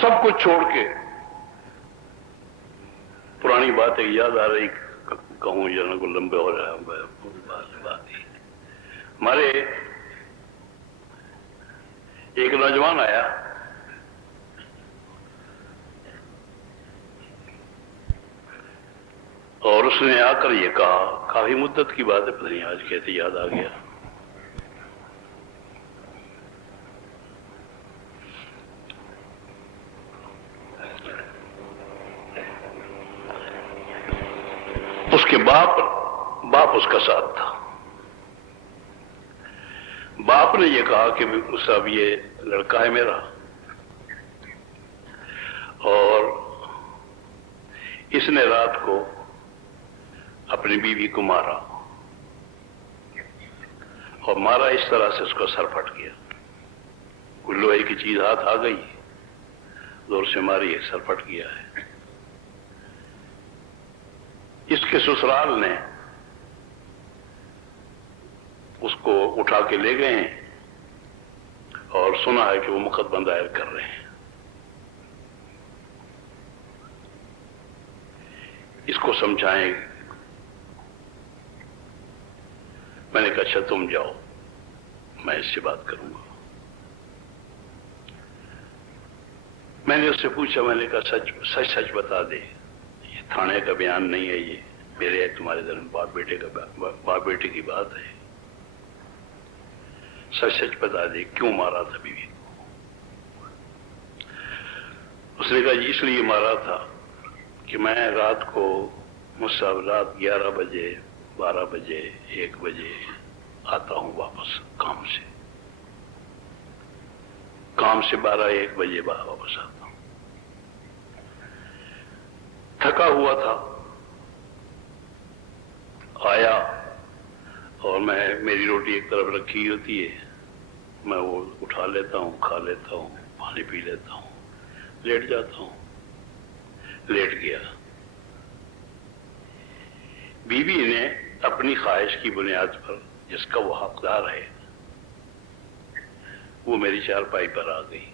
سب کچھ چھوڑ کے پرانی بات ایک یاد آ رہی، کہوں یا نہ کو لمبے ہو رہا ہے بات ہی۔ ہمارے ایک نوجوان آیا، اور اس نے آ کر یہ کہا، کافی مدت کی بات ہے، پتہ نہیں آج کیسے یاد آ گیا، اس کے باپ اس کا ساتھ تھا۔ باپ نے یہ کہا کہ صاحب یہ لڑکا ہے میرا، اور اس نے رات کو اپنی بیوی کو مارا، اور مارا اس طرح سے اس کا سر پھٹ گیا، کوئی لوہے کی چیز ہاتھ آ گئی، زور سے ماری ہے، سر پھٹ گیا ہے۔ اس کے سسرال نے اس کو اٹھا کے لے گئے ہیں، اور سنا ہے کہ وہ مقدمہ دائر کر رہے ہیں۔ اس کو سمجھائیں۔ میں نے کہا اچھا تم جاؤ، میں اس سے بات کروں گا۔ میں نے اس سے پوچھا، میں نے کہا سچ بتا دے، یہ تھانے کا بیان نہیں ہے، یہ میرے تمہارے درمیان باپ بیٹے کی بات ہے، سچ بتا دے کیوں مارا تھا بیوی کو۔ اس نے کہا جی اس لیے مارا تھا کہ میں رات کو رات 11 بجے 12 بجے 1 بجے آتا ہوں واپس کام سے 12-1 بجے واپس آتا ہوں، تھکا ہوا تھا، آیا اور میری روٹی ایک طرف رکھی ہوتی ہے، میں وہ اٹھا لیتا ہوں، کھا لیتا ہوں، پانی پی لیتا ہوں، لیٹ جاتا ہوں، لیٹ گیا۔ بیوی نے اپنی خواہش کی بنیاد پر، جس کا وہ حقدار ہے، وہ میری چارپائی پر آ گئی،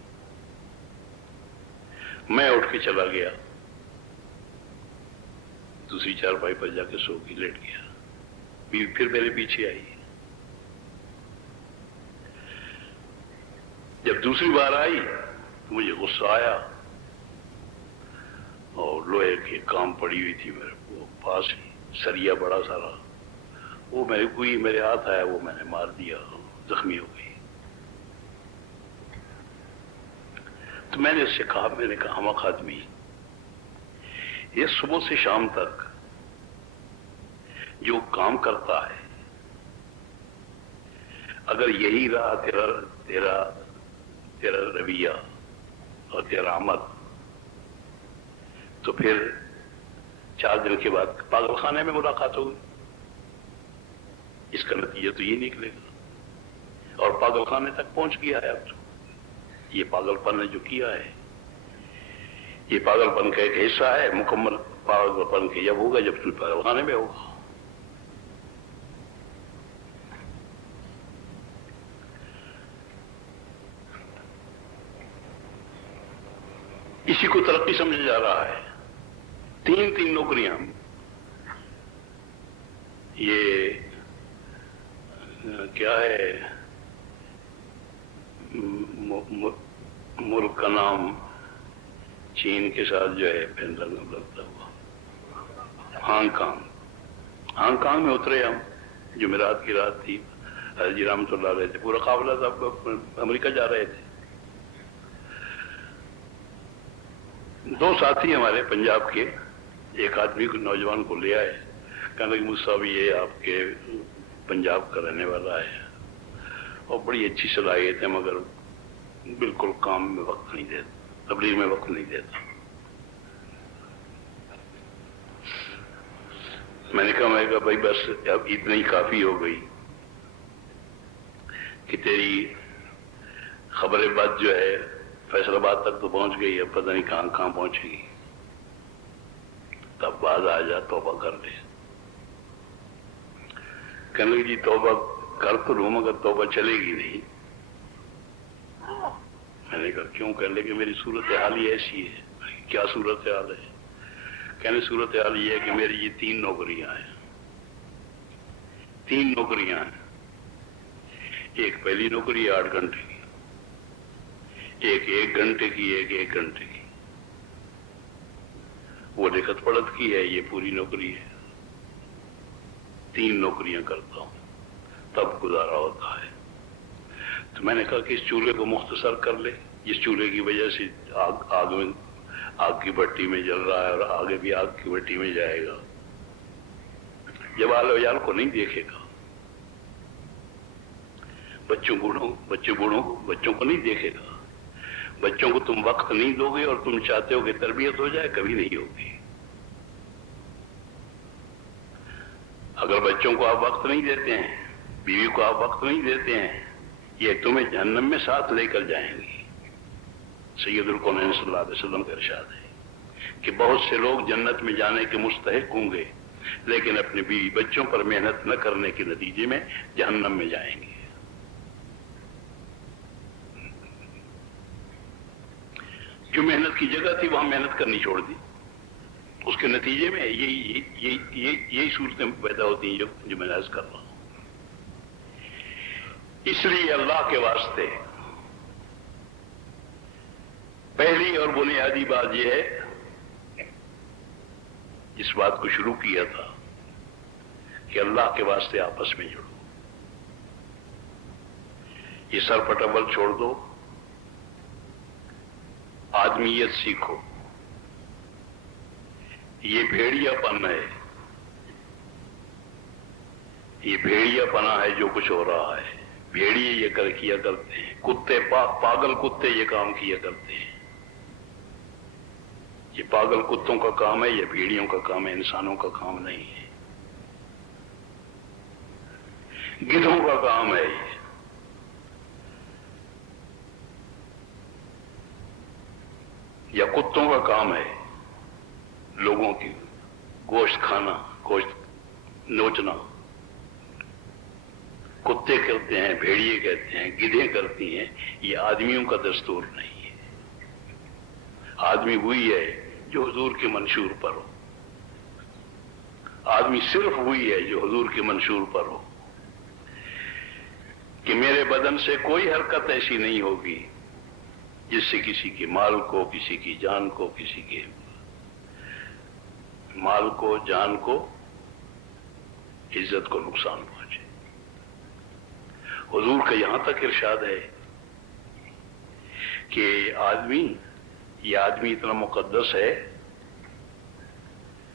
میں اٹھ کے چلا گیا، دوسری چارپائی پر جا کے سو کے لیٹ گیا، بیوی پھر میرے پیچھے آئی۔ جب دوسری بار آئی تو مجھے غصہ آیا، اور لوہے کی کام پڑی ہوئی تھی میرے پاس ہی، سریا بڑا سارا، وہ میرے ہاتھ آیا، وہ میں نے مار دیا، زخمی ہو گئی۔ تو میں نے اس سے کہا، میں نے کہا احمق آدمی، یہ صبح سے شام تک جو کام کرتا ہے، اگر یہی رہا تیرا رویہ اور تیرا عمل، تو پھر 4 دن کے بعد پاگل خانے میں ملاقات ہوگی، اس کا نتیجہ تو یہ نکلے گا، اور پاگل خانے تک پہنچ گیا ہے۔ اب تو یہ پاگل پن نے جو کیا ہے، یہ پاگل پن کا ایک حصہ ہے، مکمل پاگل پن کے جب ہوگا جب تو پاگل خانے میں ہوگا۔ اسی کو ترقی سمجھا جا رہا ہے، 3 نوکریاں، یہ کیا ہے، ملک کا نام چین کے ساتھ جو ہے پھر لگتا ہوا، ہانگ کانگ میں اترے ہم، جمعرات کی رات تھی، حضرت رحمۃ اللہ علیہ تھے، پورا قافلہ تھا، امریکہ جا رہے تھے۔ 2 ساتھی ہمارے پنجاب کے، ایک آدمی کو نوجوان کو لے آئے، کہنے لگے مجھ صاحب یہ آپ کے پنجاب کا رہنے والا ہے، اور بڑی اچھی صلاحیت ہے، مگر بالکل کام میں وقت نہیں دیتا، تبلیغ میں وقت نہیں دیتا۔ میں نے کہا بھائی بس اب اتنا ہی کافی ہو گئی کہ تیری خبر بات جو ہے فیصل آباد تک تو پہنچ گئی، اب پتہ نہیں کہاں پہنچے گی، تب بعد آ جا، توبہ کر لے۔ کہنے لگے جی توبہ کر تو لوں مگر توبہ چلے گی نہیں۔ میں نے کہا کیوں؟ کہنے لگے میری صورتحال ہی ایسی ہے۔ کیا صورتحال ہے؟ کہنے صورتحال یہ ہے کہ میری یہ 3 نوکریاں ہیں، 3 نوکریاں ہیں۔ ایک پہلی نوکری 8 گھنٹے کی، ایک 1 گھنٹے کی، ایک 1 گھنٹے کی، وہ لکھت پڑھت کی ہے، یہ پوری نوکری ہے۔ 3 نوکریاں کرتا ہوں تب گزارا ہوتا ہے۔ تو میں نے کہا کہ اس چولہے کو مختصر کر لے، جس چولہے کی وجہ سے آگ کی بھٹی میں جل رہا ہے اور آگے بھی آگ کی بھٹی میں جائے گا، جب آل ویال کو نہیں دیکھے گا، بچوں کو نہیں دیکھے گا، بچوں کو تم وقت نہیں دو گے اور تم چاہتے ہو کہ تربیت ہو جائے، کبھی نہیں ہوگی۔ اگر بچوں کو آپ وقت نہیں دیتے ہیں، بیوی کو آپ وقت نہیں دیتے ہیں، یہ تمہیں جہنم میں ساتھ لے کر جائیں گی۔ سید الکونین صلی اللہ علیہ وسلم کا ارشاد ہے کہ بہت سے لوگ جنت میں جانے کے مستحق ہوں گے، لیکن اپنے بیوی بچوں پر محنت نہ کرنے کے نتیجے میں جہنم میں جائیں گے۔ جو محنت کی جگہ تھی وہاں محنت کرنی چھوڑ دی، اس کے نتیجے میں یہی صورتیں پیدا ہوتی ہیں جو میں عرض کر رہا ہوں۔ اس لیے اللہ کے واسطے پہلی اور بنیادی بات یہ ہے، جس بات کو شروع کیا تھا، کہ اللہ کے واسطے آپس میں جڑو، یہ سر پٹبل چھوڑ دو، آدمیت سیکھو۔ یہ بھیڑیا پن ہے، یہ بھیڑیا پنا ہے جو کچھ ہو رہا ہے۔ بھیڑیے یہ کیا کرتے ہیں، کتے پاگل کتے یہ کام کیا کرتے ہیں۔ یہ پاگل کتوں کا کام ہے، یہ بھیڑیوں کا کام ہے، انسانوں کا کام نہیں ہے، گدھوں کا کام ہے۔ یا کتوں کا کام ہے لوگوں کی گوشت کھانا، گوشت نوچنا۔ کتے کرتے ہیں، بھیڑیے کہتے ہیں، گدھیں کرتی ہیں، یہ آدمیوں کا دستور نہیں ہے۔ آدمی وہی ہے جو حضور کے منشور پر ہو، آدمی صرف وہی ہے جو حضور کے منشور پر ہو، کہ میرے بدن سے کوئی حرکت ایسی نہیں ہوگی جس سے کسی کے مال کو، کسی کی جان کو، کسی کے مال کو، جان کو، عزت کو نقصان پہنچے۔ حضور کا یہاں تک ارشاد ہے کہ یہ آدمی اتنا مقدس ہے،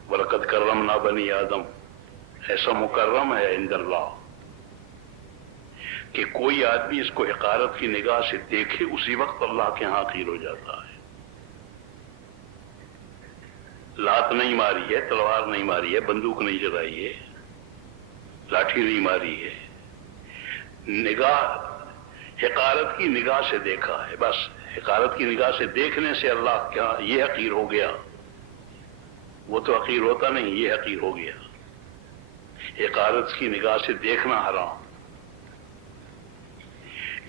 وَلَقَدْ كَرَّمْنَا بَنِي آدم، ایسا مکرم ہے عند اللہ کہ کوئی آدمی اس کو حقارت کی نگاہ سے دیکھے اسی وقت اللہ کے ہاں حقیر ہو جاتا ہے۔ لات نہیں ماری ہے، تلوار نہیں ماری ہے، بندوق نہیں چلائی ہے، لاٹھی نہیں ماری ہے، نگاہ حقارت کی نگاہ سے دیکھا ہے، بس حقارت کی نگاہ سے دیکھنے سے اللہ کیا یہ حقیر ہو گیا، وہ تو حقیر ہوتا نہیں، یہ حقیر ہو گیا۔ حقارت کی نگاہ سے دیکھنا حرام،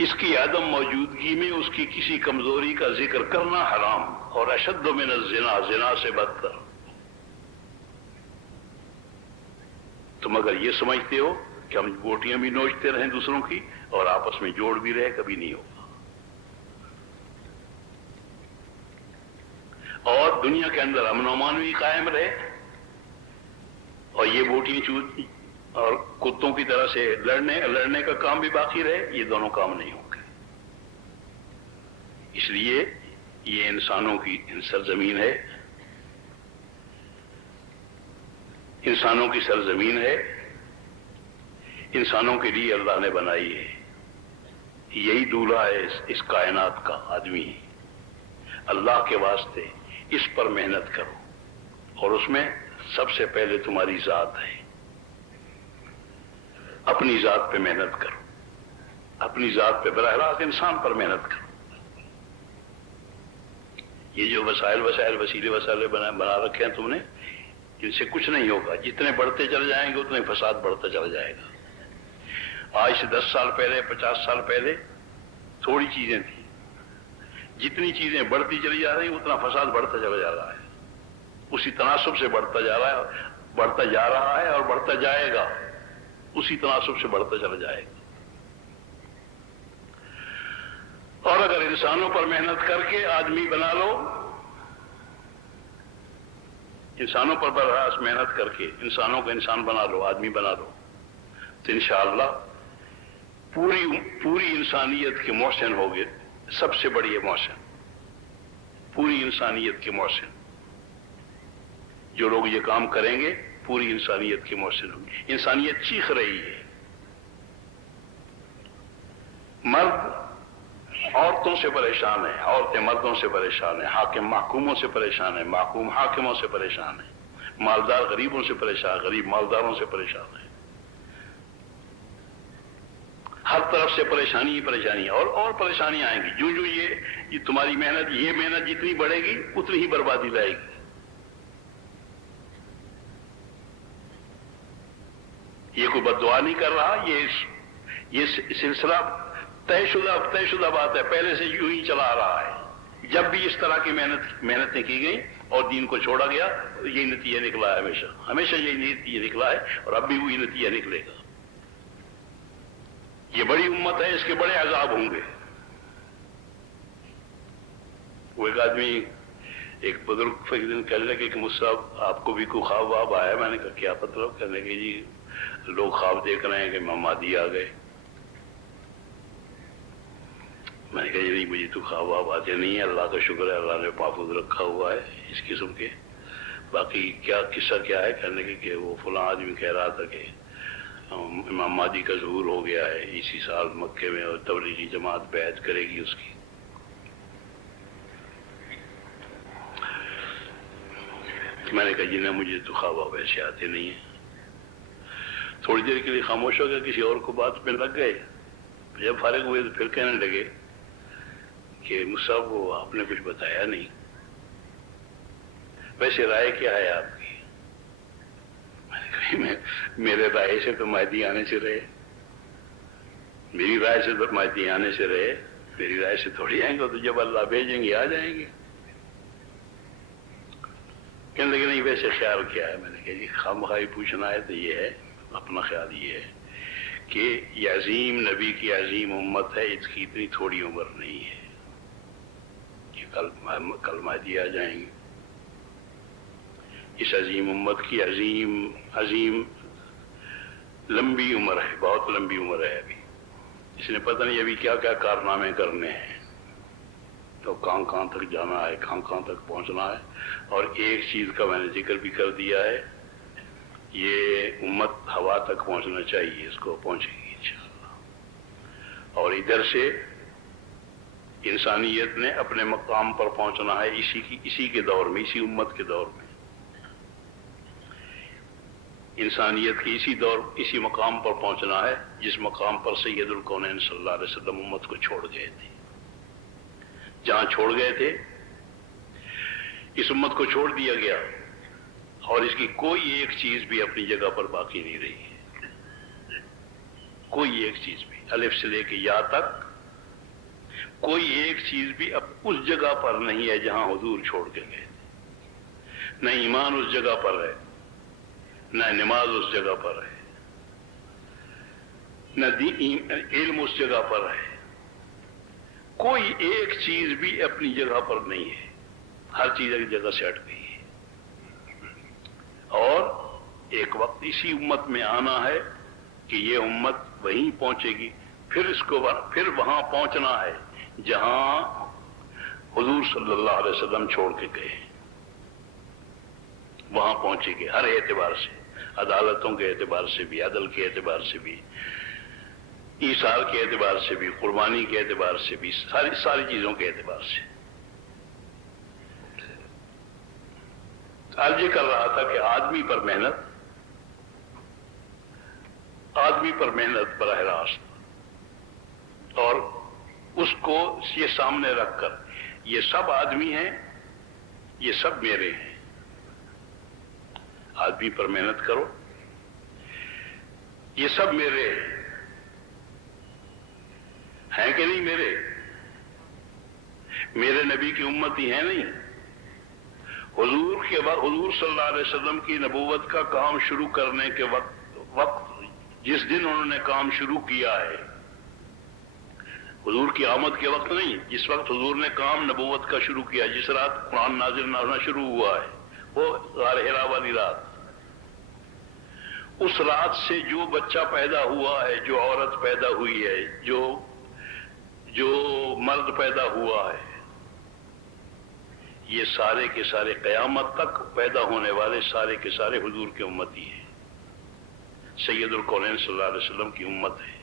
اس کی عدم موجودگی میں اس کی کسی کمزوری کا ذکر کرنا حرام، اور اشد من الزنا، زنا سے بدتر۔ تم اگر یہ سمجھتے ہو کہ ہم بوٹیاں بھی نوچتے رہیں دوسروں کی اور آپس میں جوڑ بھی رہے، کبھی نہیں ہوگا۔ اور دنیا کے اندر امن و امان بھی قائم رہے اور یہ بوٹیاں اور کتوں کی طرح سے لڑنے کا کام بھی باقی رہے، یہ دونوں کام نہیں ہوں گے۔ اس لیے یہ انسانوں کی سرزمین ہے، انسانوں کی سرزمین ہے، انسانوں کے لیے اللہ نے بنائی ہے، یہی دولہا ہے اس کائنات کا آدمی۔ اللہ کے واسطے اس پر محنت کرو، اور اس میں سب سے پہلے تمہاری ذات ہے۔ اپنی ذات پہ محنت کرو، اپنی ذات پہ براہ راست انسان پر محنت کرو۔ یہ جو وسیلے وسائل بنا رکھے ہیں تم نے، ان سے کچھ نہیں ہوگا، جتنے بڑھتے چل جائیں گے اتنے فساد بڑھتا چلا جائے گا۔ آج سے 10 سال پہلے، 50 سال پہلے تھوڑی چیزیں تھیں، جتنی چیزیں بڑھتی چلی جا رہی اتنا فساد بڑھتا چلا جا رہا ہے، اسی تناسب سے بڑھتا جا رہا ہے اور بڑھتا جائے گا، اسی تناسب سے بڑھتا چلا جائے گا۔ اور اگر انسانوں پر محنت کر کے آدمی بنا لو، انسانوں پر براہ محنت کر کے انسانوں کو انسان بنا لو، آدمی بنا لو، تو انشاءاللہ پوری انسانیت کے محسن ہوگے، سب سے بڑی محسن، پوری انسانیت کے محسن۔ جو لوگ یہ کام کریں گے پوری انسانیت کے محسن ہوں گے۔ انسانیت چیخ رہی ہے، مرد عورتوں سے پریشان ہے، عورتیں مردوں سے پریشان ہیں، حاکم محکوموں سے پریشان ہے، محکوم حاکموں سے پریشان ہے، مالدار غریبوں سے پریشان، غریب مالداروں سے پریشان ہے، ہر طرف سے پریشانی ہی پریشانی، اور پریشانیاں آئیں گی۔ جو یہ تمہاری محنت جتنی بڑھے گی اتنی ہی بربادی لائے گی۔ یہ کوئی بد دعا نہیں کر رہا، یہ سلسلہ طے شدہ بات ہے، پہلے سے یوں ہی چلا آ رہا ہے۔ جب بھی اس طرح کی محنتیں کی گئیں اور دین کو چھوڑا گیا، یہی نتیجہ نکلا ہے، ہمیشہ یہی نتیجہ نکلا ہے، اور اب بھی وہی نتیجہ نکلے گا۔ یہ بڑی امت ہے، اس کے بڑے عذاب ہوں گے۔ وہ ایک آدمی، ایک بزرگ ایک دن کہنے لگے کہ مجھ صاحب آپ کو بھی کوئی خواب واب آیا؟ میں نے کہا کیا مطلب؟ کہنے لگے جی لوگ خواب دیکھ رہے ہیں کہ امام مہدی آ گئے۔ میں نے کہا جی نہیں، مجھے تو خواب واب آتے نہیں ہے، اللہ کا شکر ہے، اللہ نے محفوظ رکھا ہوا ہے اس قسم کے۔ باقی کیا قصہ کیا ہے؟ کہنے لگے کہ وہ فلاں آدمی کہہ رہا تھا کہ امام مہدی کا ظہور ہو گیا ہے اسی سال مکے میں، اور تبلیغی جماعت بیعت کرے گی اس کی۔ میں نے کہا جی نہ، مجھے تو خواب واب ایسے آتے نہیں ہیں۔ تھوڑی دیر کے لیے خاموش ہو گیا، کسی اور کو بات میں لگ گئے۔ جب فارغ ہوئے تو پھر کہنے لگے کہ مصعب وہ آپ نے کچھ بتایا نہیں، ویسے رائے کیا ہے آپ کی؟ میرے رائے سے تو مہدی آنے سے رہے، میری رائے سے تو مہدی آنے سے رہے، میری رائے سے تھوڑی آئیں گے، تو جب اللہ بھیجیں گے آ جائیں گے۔ کہنے لگے نہیں ویسے خیال کیا ہے؟ میں نے کہا جی خامخواہ پوچھنا ہے تو یہ ہے، اپنا خیال یہ ہے کہ یہ عظیم نبی کی عظیم امت ہے، اس کی اتنی تھوڑی عمر نہیں ہے کہ کل مہدی آ جائیں گے۔ اس عظیم امت کی عظیم لمبی عمر ہے، بہت لمبی عمر ہے۔ ابھی اس نے پتہ نہیں ابھی کیا کیا کارنامے کرنے ہیں، تو کہاں تک جانا ہے، کہاں تک پہنچنا ہے۔ اور ایک چیز کا میں نے ذکر بھی کر دیا ہے، یہ امت ہوا تک پہنچنا چاہیے، اس کو پہنچے گی انشاءاللہ۔ اور ادھر سے انسانیت نے اپنے مقام پر پہنچنا ہے اسی کے دور میں، اسی امت کے دور میں۔ انسانیت کی اسی مقام پر پہنچنا ہے جس مقام پر سید الکونین صلی اللہ علیہ وسلم امت کو چھوڑ گئے تھے۔ جہاں چھوڑ گئے تھے اس امت کو چھوڑ دیا گیا، اور اس کی کوئی ایک چیز بھی اپنی جگہ پر باقی نہیں رہی ہے، کوئی ایک چیز بھی، الف سے لے کے یا تک کوئی ایک چیز بھی اب اس جگہ پر نہیں ہے جہاں حضور چھوڑ کے گئے تھے۔ نہ ایمان اس جگہ پر ہے، نہ نماز اس جگہ پر ہے، نہ علم اس جگہ پر ہے، کوئی ایک چیز بھی اپنی جگہ پر نہیں ہے، ہر چیز ایک جگہ سے ہٹ گئی ہے۔ اور ایک وقت اسی امت میں آنا ہے کہ یہ امت وہیں پہنچے گی، پھر وہاں پہنچنا ہے جہاں حضور صلی اللہ علیہ وسلم چھوڑ کے گئے، وہاں پہنچے گے ہر اعتبار سے، عدالتوں کے اعتبار سے بھی، عدل کے اعتبار سے بھی، ایثار کے اعتبار سے بھی، قربانی کے اعتبار سے بھی، ساری چیزوں کے اعتبار سے۔ آج یہ کر رہا تھا کہ آدمی پر محنت براہ راست، اور اس کو یہ سامنے رکھ کر یہ سب آدمی ہیں، یہ سب میرے ہیں، آدمی پر محنت کرو، یہ سب میرے ہیں کہ نہیں میرے؟ میرے نبی کی امتی ہیں نہیں. حضور صلی اللہ علیہ وسلم کی نبوت کا کام شروع کرنے کے وقت جس دن انہوں نے کام شروع کیا ہے، حضور کی آمد کے وقت نہیں، جس وقت حضور نے کام نبوت کا شروع کیا، جس رات قرآن نازل ہونا شروع ہوا ہے، وہ غار حرا والی رات. اس رات سے جو بچہ پیدا ہوا ہے، جو عورت پیدا ہوئی ہے، جو مرد پیدا ہوا ہے، یہ سارے کے سارے قیامت تک پیدا ہونے والے سارے کے سارے حضور کے امتی ہیں. سید الکونین صلی اللہ علیہ وسلم کی امت ہے.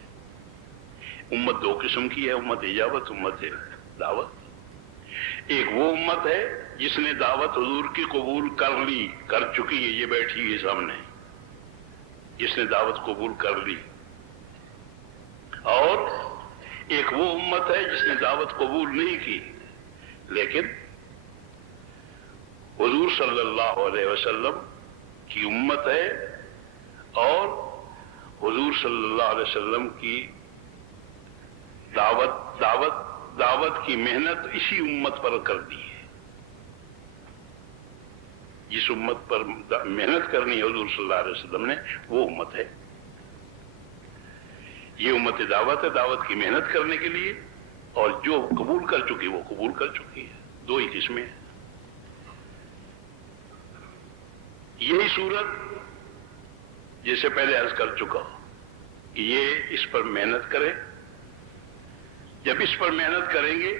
امت دو قسم کی ہے، امت اجابت، امت دعوت. ایک وہ امت ہے جس نے دعوت حضور کی قبول کر چکی ہے، یہ بیٹھی ہے سامنے، جس نے دعوت قبول کر لی. اور ایک وہ امت ہے جس نے دعوت قبول نہیں کی، لیکن حضور صلی اللہ علیہ وسلم کی امت ہے، اور حضور صلی اللہ علیہ وسلم کی دعوت کی محنت اسی امت پر کر دی ہے. جس امت پر محنت کرنی ہے حضور صلی اللہ علیہ وسلم نے، وہ امت ہے. یہ امت دعوت ہے، دعوت کی محنت کرنے کے لیے، اور جو قبول کر چکی وہ قبول کر چکی ہے. دو ہی قسمیں ہیں. یہی صورت جیسے پہلے عرض کر چکا کہ یہ اس پر محنت کرے. جب اس پر محنت کریں گے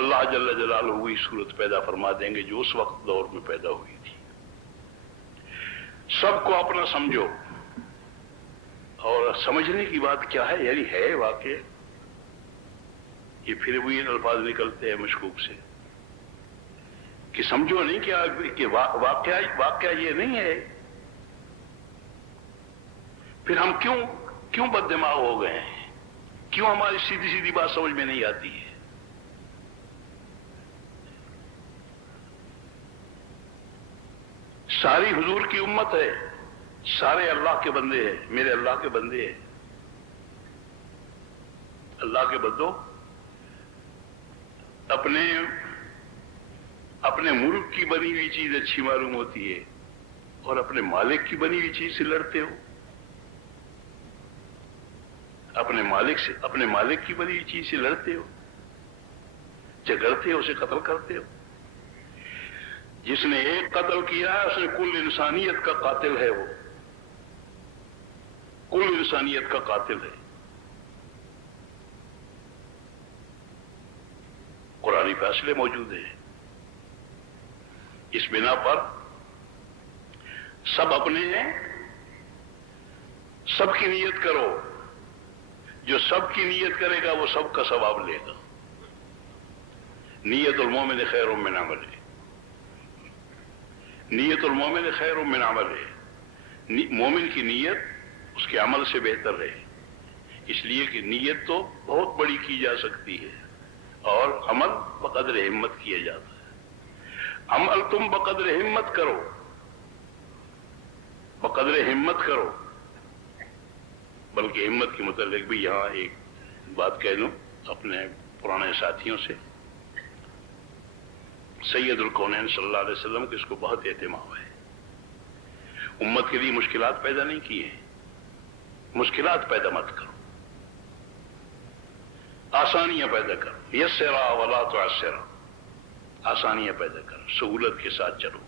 اللہ جل جلالہ وہی صورت پیدا فرما دیں گے جو اس وقت دور میں پیدا ہوئی تھی. سب کو اپنا سمجھو. اور سمجھنے کی بات کیا ہے؟ یعنی ہے واقع. یہ پھر وہی الفاظ نکلتے ہیں مشکوک سے کہ سمجھو نہیں کہ واقعہ یہ نہیں ہے. پھر ہم کیوں بد دماغ ہو گئے ہیں؟ کیوں ہماری سیدھی سیدھی بات سمجھ میں نہیں آتی ہے؟ ساری حضور کی امت ہے، سارے اللہ کے بندے ہیں، میرے اللہ کے بندے ہیں. اللہ کے بندوں، اپنے ملک کی بنی ہوئی چیز اچھی معلوم ہوتی ہے اور اپنے مالک کی بنی ہوئی چیز سے لڑتے ہو. اپنے مالک کی بنی ہوئی چیز سے لڑتے ہو، جھگڑتے ہو، اسے قتل کرتے ہو. جس نے ایک قتل کیا ہے اس نے کل انسانیت کا قاتل ہے. وہ کل انسانیت کا قاتل ہے. قرآنی فیصلے موجود ہیں. اس بنا پر سب اپنے ہیں، سب کی نیت کرو. جو سب کی نیت کرے گا وہ سب کا ثواب لے گا. نیت المومن خیر من عملہ، نیت المومن خیر من عملہ. مومن کی نیت اس کے عمل سے بہتر ہے، اس لیے کہ نیت تو بہت بڑی کی جا سکتی ہے اور عمل بقدر ہمت کیا جاتا ہے. عمل تم بقدر ہمت کرو، بقدر ہمت کرو. بلکہ ہمت کے متعلق بھی یہاں ایک بات کہہ لوں اپنے پرانے ساتھیوں سے. سید الکونین صلی اللہ علیہ وسلم کو اس کو بہت اہتمام ہے. امت کے لیے مشکلات پیدا نہیں کی ہیں. مشکلات پیدا مت کرو، آسانیاں پیدا کرو. یسرا ولا تعسرا، آسانیاں پیدا کرو. سہولت کے ساتھ چلو،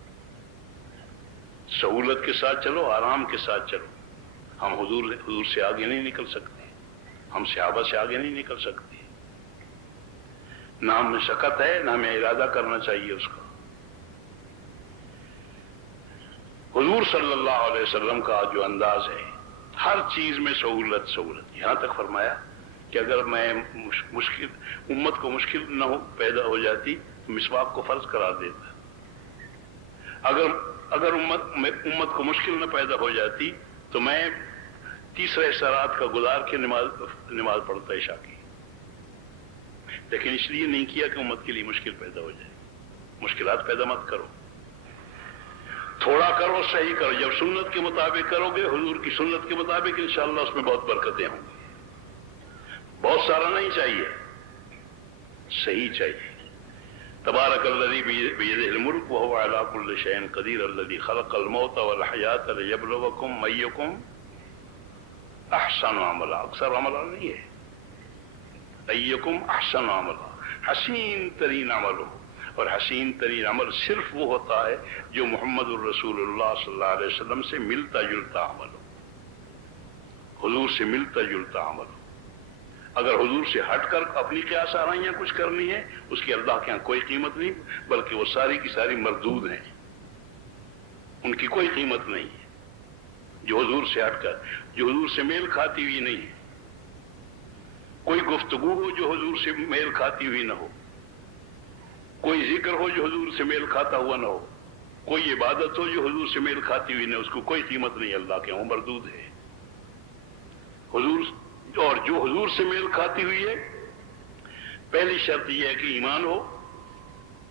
سہولت کے ساتھ چلو، آرام کے ساتھ چلو. ہم حضور سے آگے نہیں نکل سکتے، ہم صحابہ سے آگے نہیں نکل سکتے. نہ ہمیں شکت ہے، نہ ہمیں ارادہ کرنا چاہیے اس کا. حضور صلی اللہ علیہ وسلم کا جو انداز ہے، ہر چیز میں سہولت سہولت. یہاں تک فرمایا کہ اگر میں امت کو مشکل نہ پیدا ہو جاتی تو مسواک کو فرض قرار دیتا. اگر امت کو مشکل نہ پیدا ہو جاتی تو میں تیسرے حصہ رات کا گزار کے نماز پڑھتا عشاء کی. لیکن اس لیے نہیں کیا کہ امت کے لیے مشکل پیدا ہو جائے. مشکلات پیدا مت کرو، تھوڑا کرو، صحیح کرو. جب سنت کے مطابق کرو گے، حضور کی سنت کے مطابق، انشاءاللہ اس میں بہت برکتیں ہوں گی. بہت سارا نہیں چاہیے، صحیح چاہیے. تبارک الذی بیدہ الملک وہو علی کل شیء قدیر الذی خلق الموت والحیاۃ لیبلوکم ایکم احسن عملا. اکثر عملہ نہیں ہے، ایکم احسن عملا، حسین ترین عمل ہو. اور حسین ترین عمل صرف وہ ہوتا ہے جو محمد الرسول اللہ صلی اللہ علیہ وسلم سے ملتا جلتا عمل ہو، حضور سے ملتا جلتا عمل ہو. اگر حضور سے ہٹ کر اپنی قیاس آرائیاں کچھ کرنی ہے، اس کی اللہ کے ہاں کوئی قیمت نہیں، بلکہ وہ ساری کی ساری مردود ہیں، ان کی کوئی قیمت نہیں ہے. جو حضور سے ہٹ کر، جو حضور سے میل کھاتی ہوئی نہیں ہے. کوئی گفتگو ہو جو حضور سے میل کھاتی ہوئی نہ ہو، کوئی ذکر ہو جو حضور سے میل کھاتا ہوا نہ ہو، کوئی عبادت ہو جو حضور سے میل کھاتی ہوئی نہ، اس کو کوئی قیمت نہیں اللہ کے ہاں، مردود ہے. حضور اور جو حضور سے میل کھاتی ہوئی ہے، پہلی شرط یہ ہے کہ ایمان ہو.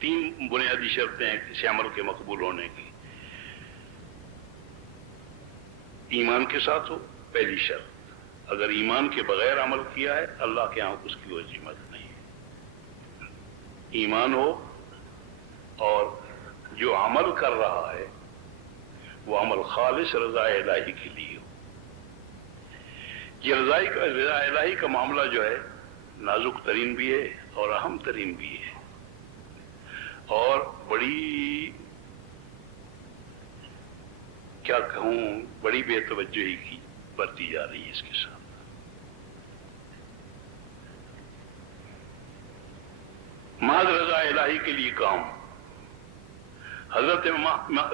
3 بنیادی شرطیں ہیں کسی عمل کے مقبول ہونے کی. ایمان کے ساتھ ہو پہلی شرط. اگر ایمان کے بغیر عمل کیا ہے اللہ کے ہاں اس کی کوئی قیمت نہیں ہے. ایمان ہو اور جو عمل کر رہا ہے وہ عمل خالص رضا الہی کے لیے ہو. یہ رضا الہی کا معاملہ جو ہے نازک ترین بھی ہے اور اہم ترین بھی ہے، اور بڑی کیا کہوں بڑی بے توجہی کی برتی جا رہی ہے اس کے ساتھ. محض رضا الہی کے لیے کام. حضرت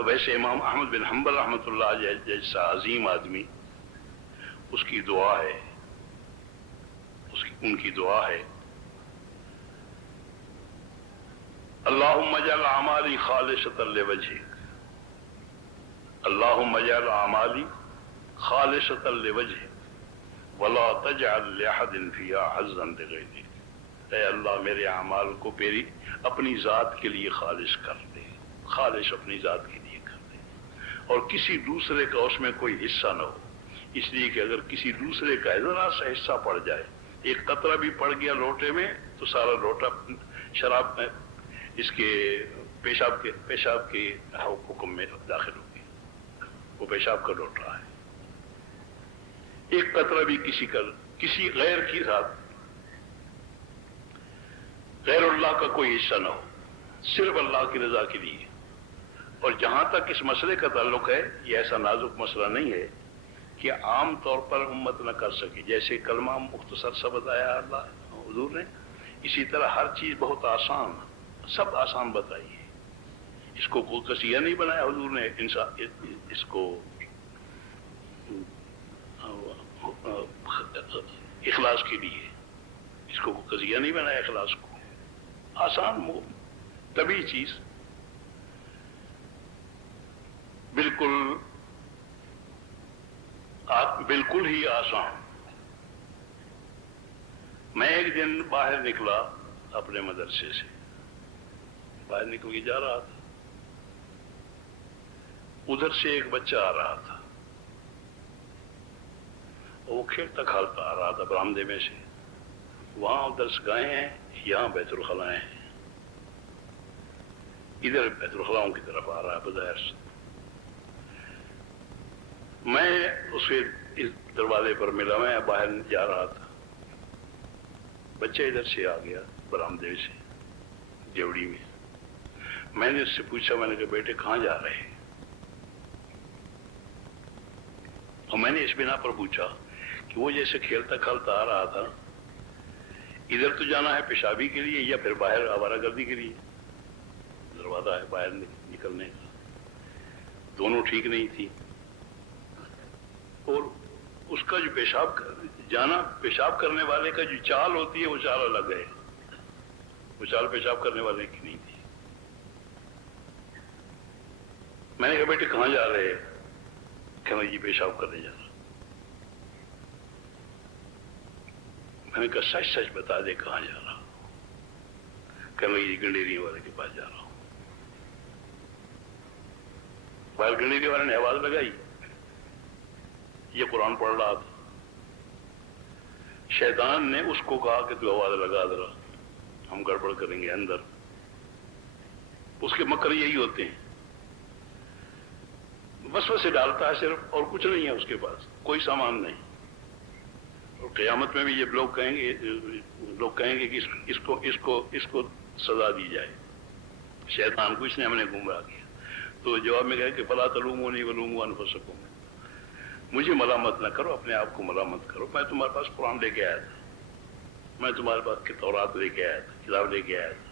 ویسے امام احمد بن حنبل رحمۃ اللہ جیسا عظیم آدمی، اس کی دعا ہے، ان کی دعا ہے اللہم اجعل اعمالی خالصۃ لوجہک، اللہم اجعل اعمالی خالصۃ لوجہک ولا تجعل لأحد فیہا حظا لغیرک. اے اللہ میرے اعمال کو میری اپنی ذات کے لیے خالص کر دے، خالص اپنی ذات کے لیے کر دے، اور کسی دوسرے کا اس میں کوئی حصہ نہ ہو. اس لیے کہ اگر کسی دوسرے کا ذرا سا حصہ پڑ جائے، ایک قطرہ بھی پڑ گیا لوٹے میں، تو سارا لوٹا شراب میں اس کے پیشاب کے حکم میں داخل ہو گئی. وہ پیشاب کا لوٹا ہے. ایک قطرہ بھی کسی غیر کے ساتھ، غیر اللہ کا کوئی حصہ نہ ہو، صرف اللہ کی رضا کے لیے. اور جہاں تک اس مسئلے کا تعلق ہے، یہ ایسا نازک مسئلہ نہیں ہے کہ عام طور پر امت نہ کر سکے. جیسے کلمہ مختصر سا بتایا اللہ حضور نے، اسی طرح ہر چیز بہت آسان، سب آسان بتائی ہے. اس کو کوئی قصیہ نہیں بنایا حضور نے اس کو اخلاص کے لیے، اس کو کوئی قضیہ نہیں بنایا اخلاص کو. آسان طبیعی چیز، بالکل ہی آسان. میں ایک دن باہر نکلا اپنے مدرسے سے، باہر نکل کے جا رہا تھا، ادھر سے ایک بچہ آ رہا تھا، وہ کھیلتا کھالتا آ رہا تھا برآمدے میں سے. وہاں درسگاہیں ہیں، یہاں بیت الخلاء ہیں، ادھر بیت الخلاؤں کی طرف آ رہا ہے بظاہر سے. میں اسے اس دروازے پر ملا، میں باہر جا رہا تھا، بچہ ادھر سے آ گیا برآمدے سے دیوڑی میں. میں نے اس سے پوچھا، میں نے کہا بیٹے کہاں جا رہے ہیں؟ اور میں نے اس بنا پر پوچھا کہ وہ جیسے کھیلتا کھالتا آ رہا تھا، ادھر تو جانا ہے پیشابی کے لیے یا پھر باہر آوارہ گردی کے لیے؟ دروازہ ہے باہر نکلنے کا، دونوں ٹھیک نہیں تھی. اور اس کا جو پیشاب کرنے والے کا جو چال ہوتی ہے وہ چال الگ ہے، وہ چال پیشاب کرنے والے کی نہیں تھی. میں نے کہا بیٹے کہاں جا رہے ہیں؟ کہنا جی پیشاب کرنے جا رہا. میں نے کہا سچ سچ بتا دے کہاں جا رہا. کہنا جی گنڈیری والے کے پاس جا رہا ہوں. باہر گنڈیری والے نے آواز لگائی، یہ قرآن پڑھ رہا تھا. شیطان نے اس کو کہا کہ تو آواز لگا ذرا. ہم گڑبڑ کریں گے اندر. اس کے مکر یہی ہوتے ہیں، وسوسے ڈالتا ہے صرف، اور کچھ نہیں ہے اس کے پاس، کوئی سامان نہیں. اور قیامت میں بھی یہ لوگ کہیں گے کہ اس کو سزا دی جائے، شیطان کو اس نے ہم نے گمراہ کیا. تو جواب میں کہا کہ فلا تلومونی ولوموا انفسکم، مجھے ملامت نہ کرو، اپنے آپ کو ملامت کرو. میں تمہارے پاس قرآن لے کے آیا تھا، میں تمہارے پاس تورات لے کے آیا تھا، کتاب لے کے آیا تھا،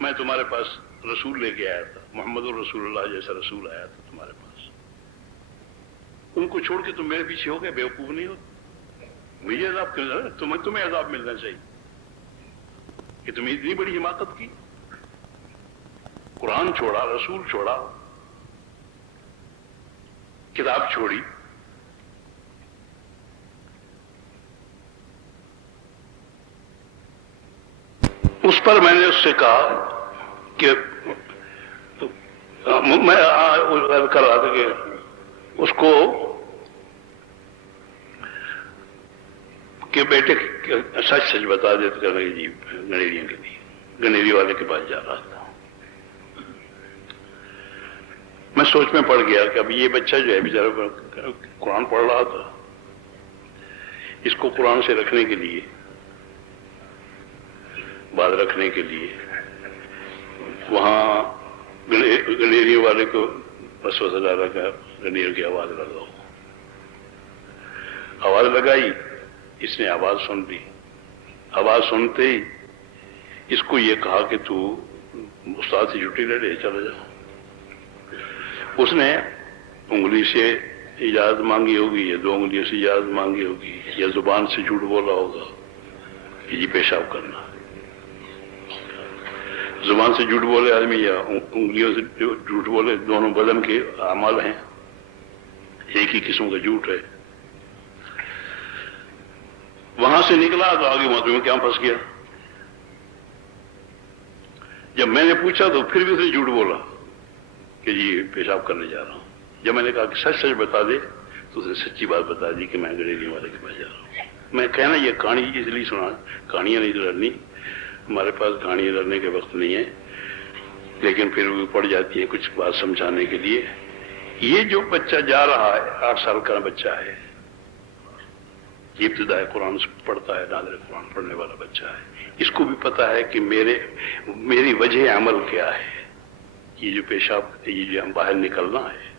میں تمہارے پاس رسول لے کے آیا تھا، محمد الرسول اللہ جیسا رسول آیا تھا تمہارے پاس. ان کو چھوڑ کے تم میرے پیچھے ہو گئے، بیوقوف نہیں ہو. مجھے عذاب کیوں؟ تمہیں عذاب ملنا چاہیے کہ تم اتنی بڑی حماقت کی. قرآن چھوڑا، رسول چھوڑا، کتاب چھوڑی. اس پر میں نے اس سے کہا کہ میں کر رہا تھا کہ اس کو کہ بیٹے سچ سچ بتا دیتے کہ جی گنیریوں کے لیے گنیری والے کے پاس جا رہا تھا. میں سوچ میں پڑ گیا کہ اب یہ بچہ جو ہے بیچارہ قرآن پڑھ رہا تھا، اس کو قرآن سے رکھنے کے لیے، بات رکھنے کے لیے وہاں گنیری والے کو وسوسہ ڈالا کہ گنیر کی آواز لگاؤ. آواز لگائی، اس نے آواز سن لی. آواز سنتے ہی اس کو یہ کہا کہ تو استاد سے چھٹی لے لے، چلا جا. اس نے انگلی سے اجازت مانگی ہوگی یا 2 انگلیوں سے اجازت مانگی ہوگی یا زبان سے جھوٹ بولا ہوگا کہ جی پیشاب کرنا. زبان سے جھوٹ بولے آدمی یا انگلیوں سے جھوٹ بولے، دونوں بدن کے اعمال ہیں، ایک ہی قسم کا جھوٹ ہے. وہاں سے نکلا تو آگے موضوع میں کیا پھنس گیا. جب میں نے پوچھا تو پھر بھی اس نے جھوٹ بولا کہ جی پیشاب کرنے جا رہا ہوں. جب میں نے کہا کہ سچ سچ بتا دے تو اس نے سچی بات بتا دی کہ میں گنیری والے کے پاس جا رہا ہوں. میں کہنا یہ کہانی اس لیے سنا، کہانیاں نہیں لڑنی، ہمارے پاس کہانیاں لڑنے کے وقت نہیں ہے، لیکن پھر وہ پڑ جاتی ہے کچھ بات سمجھانے کے لیے. یہ جو بچہ جا رہا ہے 8 سال کا بچہ ہے، یہ ابتدائی قرآن پڑھتا ہے، نادر قرآن پڑھنے والا بچہ ہے. اس کو بھی پتا ہے کہ میری وجہ عمل کیا ہے. یہ جو پیشاب، یہ جو ہم باہر نکلنا ہے،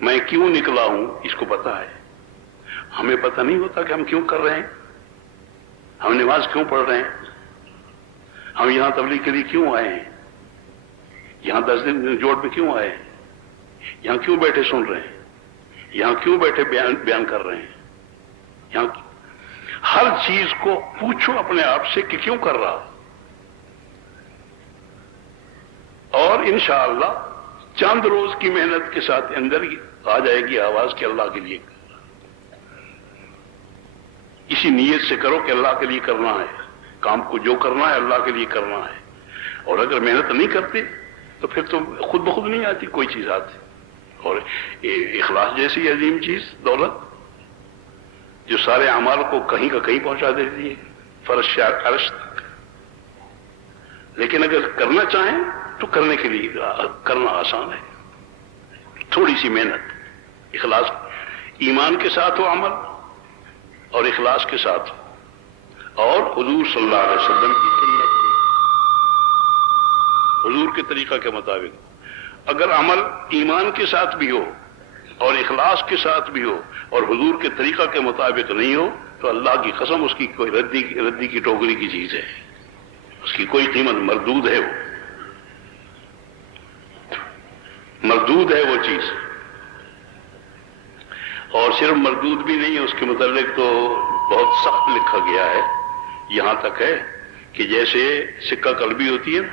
میں کیوں نکلا ہوں اس کو پتا ہے. ہمیں پتہ نہیں ہوتا کہ ہم کیوں کر رہے ہیں، ہم نماز کیوں پڑھ رہے ہیں، ہم یہاں تبلیغ کے لیے کیوں آئے ہیں، یہاں 10 دن جوڑ پہ کیوں آئے ہیں، یہاں کیوں بیٹھے سن رہے ہیں، یہاں کیوں بیٹھے بیان کر رہے ہیں. یہاں ہر چیز کو پوچھو اپنے آپ سے کہ کیوں کر رہا، اور انشاءاللہ چند روز کی محنت کے ساتھ اندر آ جائے گی آواز کہ اللہ کے لیے. اسی نیت سے کرو کہ اللہ کے لیے کرنا ہے، کام کو جو کرنا ہے اللہ کے لیے کرنا ہے. اور اگر محنت نہیں کرتے تو پھر تو خود بخود نہیں آتی کوئی چیز آتی. اور اخلاص جیسی عظیم چیز، دولت جو سارے اعمال کو کہیں کا کہیں پہنچا دیتی ہے، فرش سے عرش تک. لیکن اگر کرنا چاہیں تو کرنے کے لیے کرنا آسان ہے، تھوڑی سی محنت، اخلاص، ایمان کے ساتھ ہو عمل اور اخلاص کے ساتھ ہو، اور حضور صلی اللہ علیہ وسلم کی سنت، حضور کے طریقہ کے مطابق. اگر عمل ایمان کے ساتھ بھی ہو اور اخلاص کے ساتھ بھی ہو اور حضور کے طریقہ کے مطابق نہیں ہو تو اللہ کی قسم اس کی کوئی ردی کی ٹوکری کی چیز ہے، اس کی کوئی قیمت، مردود ہے، وہ مردود ہے وہ چیز. اور صرف مردود بھی نہیں ہے، اس کے متعلق تو بہت سخت لکھا گیا ہے. یہاں تک ہے کہ جیسے سکہ قلبی ہوتی ہے،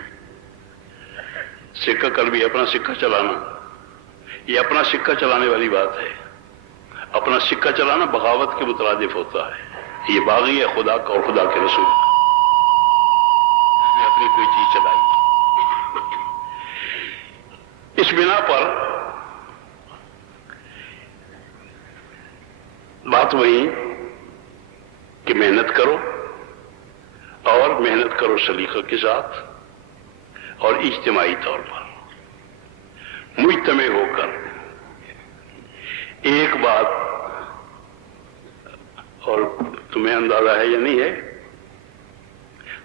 سکہ قلبی اپنا سکہ چلانا، یہ اپنا سکہ چلانے والی بات ہے. اپنا سکہ چلانا بغاوت کے مترادف ہوتا ہے. یہ باغی ہے خدا کا اور خدا کے رسول کا، نے اپنی کوئی چیز چلائی. اس بنا پر بات وہی کہ محنت کرو اور محنت کرو سلیقہ کے ساتھ اور اجتماعی طور پر مجتمع ہو کر ایک بات، اور تمہیں اندازہ ہے یا نہیں ہے،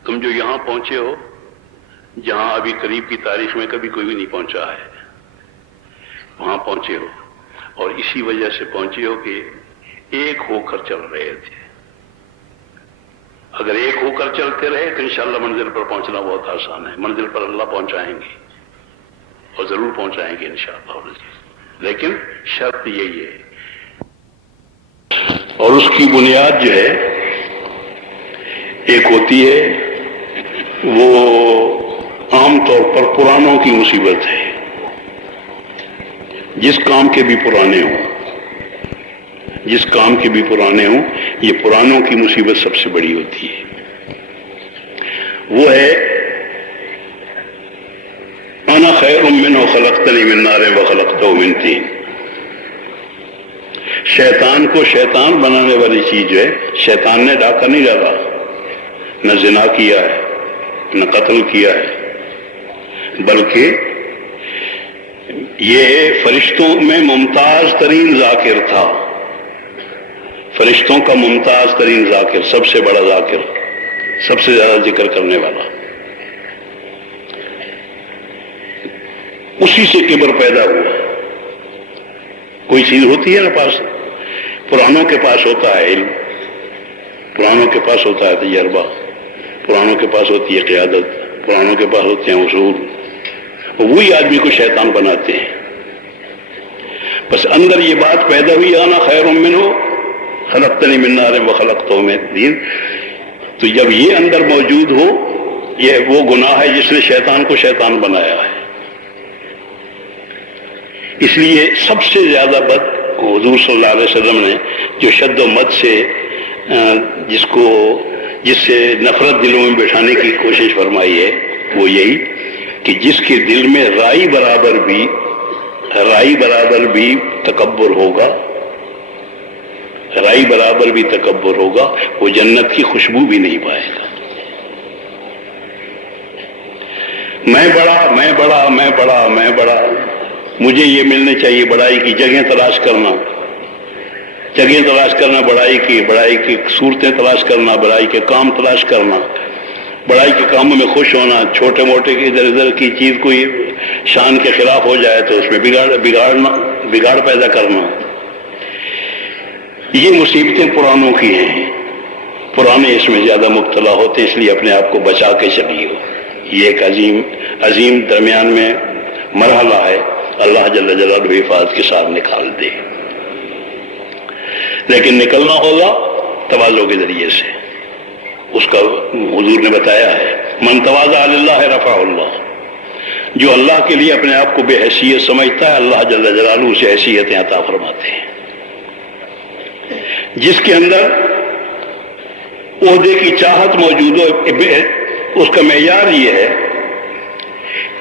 تم جو یہاں پہنچے ہو جہاں ابھی قریب کی تاریخ میں کبھی کوئی بھی نہیں پہنچا ہے، وہاں پہنچے ہو، اور اسی وجہ سے پہنچے ہو کہ ایک ہو کر چل رہے تھے۔ اگر ایک ہو کر چلتے رہے تو انشاءاللہ منزل پر پہنچنا بہت آسان ہے، منزل پر اللہ پہنچائیں گے اور ضرور پہنچائیں گے انشاءاللہ، لیکن شرط یہی ہے، اور اس کی بنیاد جو ہے ایک ہوتی ہے، وہ عام طور پر پرانوں کی مصیبت ہے، جس کام کے بھی پرانے ہوں، جس کام کے بھی پرانے ہوں، یہ پرانوں کی مصیبت سب سے بڑی ہوتی ہے۔ وہ ہے انا خیر منہ خلقتنی من نار وخلقتہ من طین۔ شیطان کو شیطان بنانے والی چیز جو ہے، شیطان نے ڈاکہ نہیں ڈالا، نہ زنا کیا ہے، نہ قتل کیا ہے، بلکہ یہ فرشتوں میں ممتاز ترین ذاکر تھا، فرشتوں کا ممتاز ترین ذاکر، سب سے بڑا ذاکر، سب سے زیادہ ذکر کرنے والا، اسی سے کبر پیدا ہوا۔ کوئی چیز ہوتی ہے نا پاس، پرانوں کے پاس ہوتا ہے علم، پرانوں کے پاس ہوتا ہے تجربہ، پرانوں کے پاس ہوتی ہے قیادت، پرانوں کے پاس ہوتے ہیں اصول، وہی آدمی کو شیطان بناتے ہیں۔ بس اندر یہ بات پیدا ہوئی، انا خیر منہ خلقتنی من نار وخلقتہ من طین، تو جب یہ اندر موجود ہو، یہ وہ گناہ ہے جس نے شیطان کو شیطان بنایا ہے۔ اس لیے سب سے زیادہ بد حضور صلی اللہ علیہ وسلم نے جو شد و مد سے جس سے نفرت دلوں میں بٹھانے کی کوشش فرمائی ہے، وہ یہی کہ جس کے دل میں رائی برابر بھی تکبر ہوگا، رائی برابر بھی تکبر ہوگا، وہ جنت کی خوشبو بھی نہیں پائے گا۔ میں بڑا، میں بڑا، میں بڑا، میں بڑا، مجھے یہ ملنے چاہیے، بڑائی کی جگہیں تلاش کرنا، جگہیں تلاش کرنا بڑائی کی صورتیں تلاش کرنا، بڑائی کے کام تلاش کرنا، بڑائی کے کاموں میں خوش ہونا، چھوٹے موٹے کی ادھر ادھر کی چیز کوئی شان کے خلاف ہو جائے تو اس میں بگاڑ پیدا کرنا، یہ مصیبتیں پرانوں کی ہیں، پرانے اس میں زیادہ مبتلا ہوتے، اس لیے اپنے آپ کو بچا کے چلیے۔ یہ ایک عظیم درمیان میں مرحلہ ہے، اللہ جل جلالہ حفاظت کے ساتھ نکال دے، لیکن نکلنا ہوگا تواضع کے ذریعے سے۔ اس کا حضور نے بتایا ہے، من تواضع للہ رفعہ اللہ، جو اللہ کے لیے اپنے آپ کو بے حیثیت سمجھتا ہے، اللہ جل جلالہ اسے حیثیتیں عطا فرماتے ہیں۔ جس کے اندر عہدے کی چاہت موجود ہو، اس کا معیار یہ ہے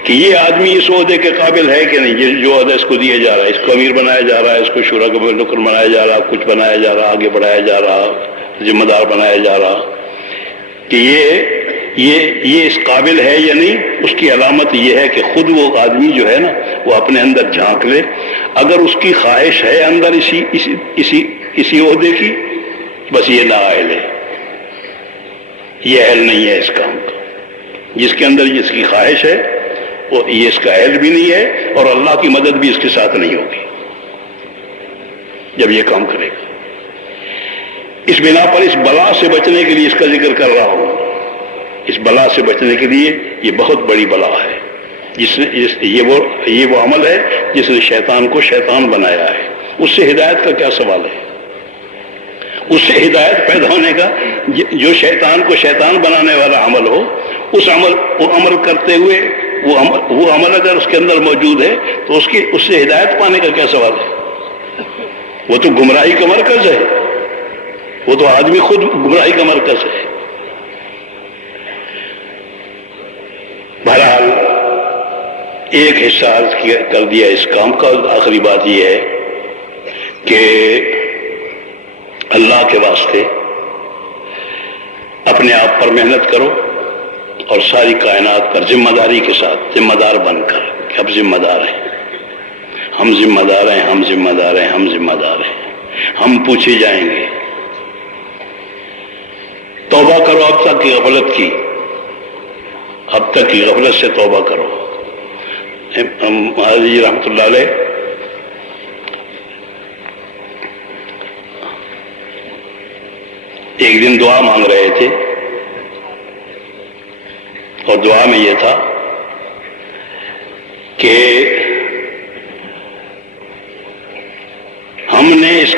کہ یہ آدمی اس عہدے کے قابل ہے کہ نہیں، جو عہدہ اس کو دیا جا رہا ہے، اس کو امیر بنایا جا رہا ہے، اس کو شورا کا رکن بنایا جا رہا، کچھ بنایا جا رہا، آگے بڑھایا جا رہا، ذمہ دار بنایا جا رہا، کہ یہ اس قابل ہے یا نہیں۔ اس کی علامت یہ ہے کہ خود وہ آدمی جو ہے نا، وہ اپنے اندر جھانک لے، اگر اس کی خواہش ہے اندر اسی عہدے کی، بس یہ نااہل ہے، یہ اہل نہیں ہے اس کام کا۔ جس کے اندر جس کی خواہش ہے، یہ اس کا اہل بھی نہیں ہے، اور اللہ کی مدد بھی اس کے ساتھ نہیں ہوگی جب یہ کام کرے گا۔ اس بنا پر اس بلا سے بچنے کے لیے اس کا ذکر کر رہا ہوں، اس بلا سے بچنے کے لیے یہ بہت بڑی بلا ہے، یہ وہ عمل ہے جس نے شیطان کو شیطان بنایا ہے۔ اس سے ہدایت کا کیا سوال ہے؟ اس سے ہدایت پیدا ہونے کا، جو شیطان کو شیطان بنانے والا عمل ہو، وہ عمل کرتے ہوئے وہ عمل اگر اس کے اندر موجود ہے تو اس سے ہدایت پانے کا کیا سوال ہے؟ وہ تو گمراہی کا مرکز ہے، وہ تو آدمی خود گمراہی کا مرکز ہے۔ بہرحال ایک حصہ عرض کر دیا اس کام کا۔ آخری بات یہ ہے کہ اللہ کے واسطے اپنے آپ پر محنت کرو، اور ساری کائنات پر ذمہ داری کے ساتھ ذمہ دار بن کر کہ اب ذمہ دار ہیں، ہم ذمہ دار ہیں، ہم ذمہ دار ہیں، ہم ذمہ دار ہیں، ہم پوچھے جائیں گے۔ توبہ کرو اب تک کی غفلت کی، اب تک کی غفلت سے توبہ کرو۔ حاجی رحمۃ اللہ علیہ ایک دن دعا مانگ رہے تھے، اور دعا میں یہ تھا کہ ہم نے اس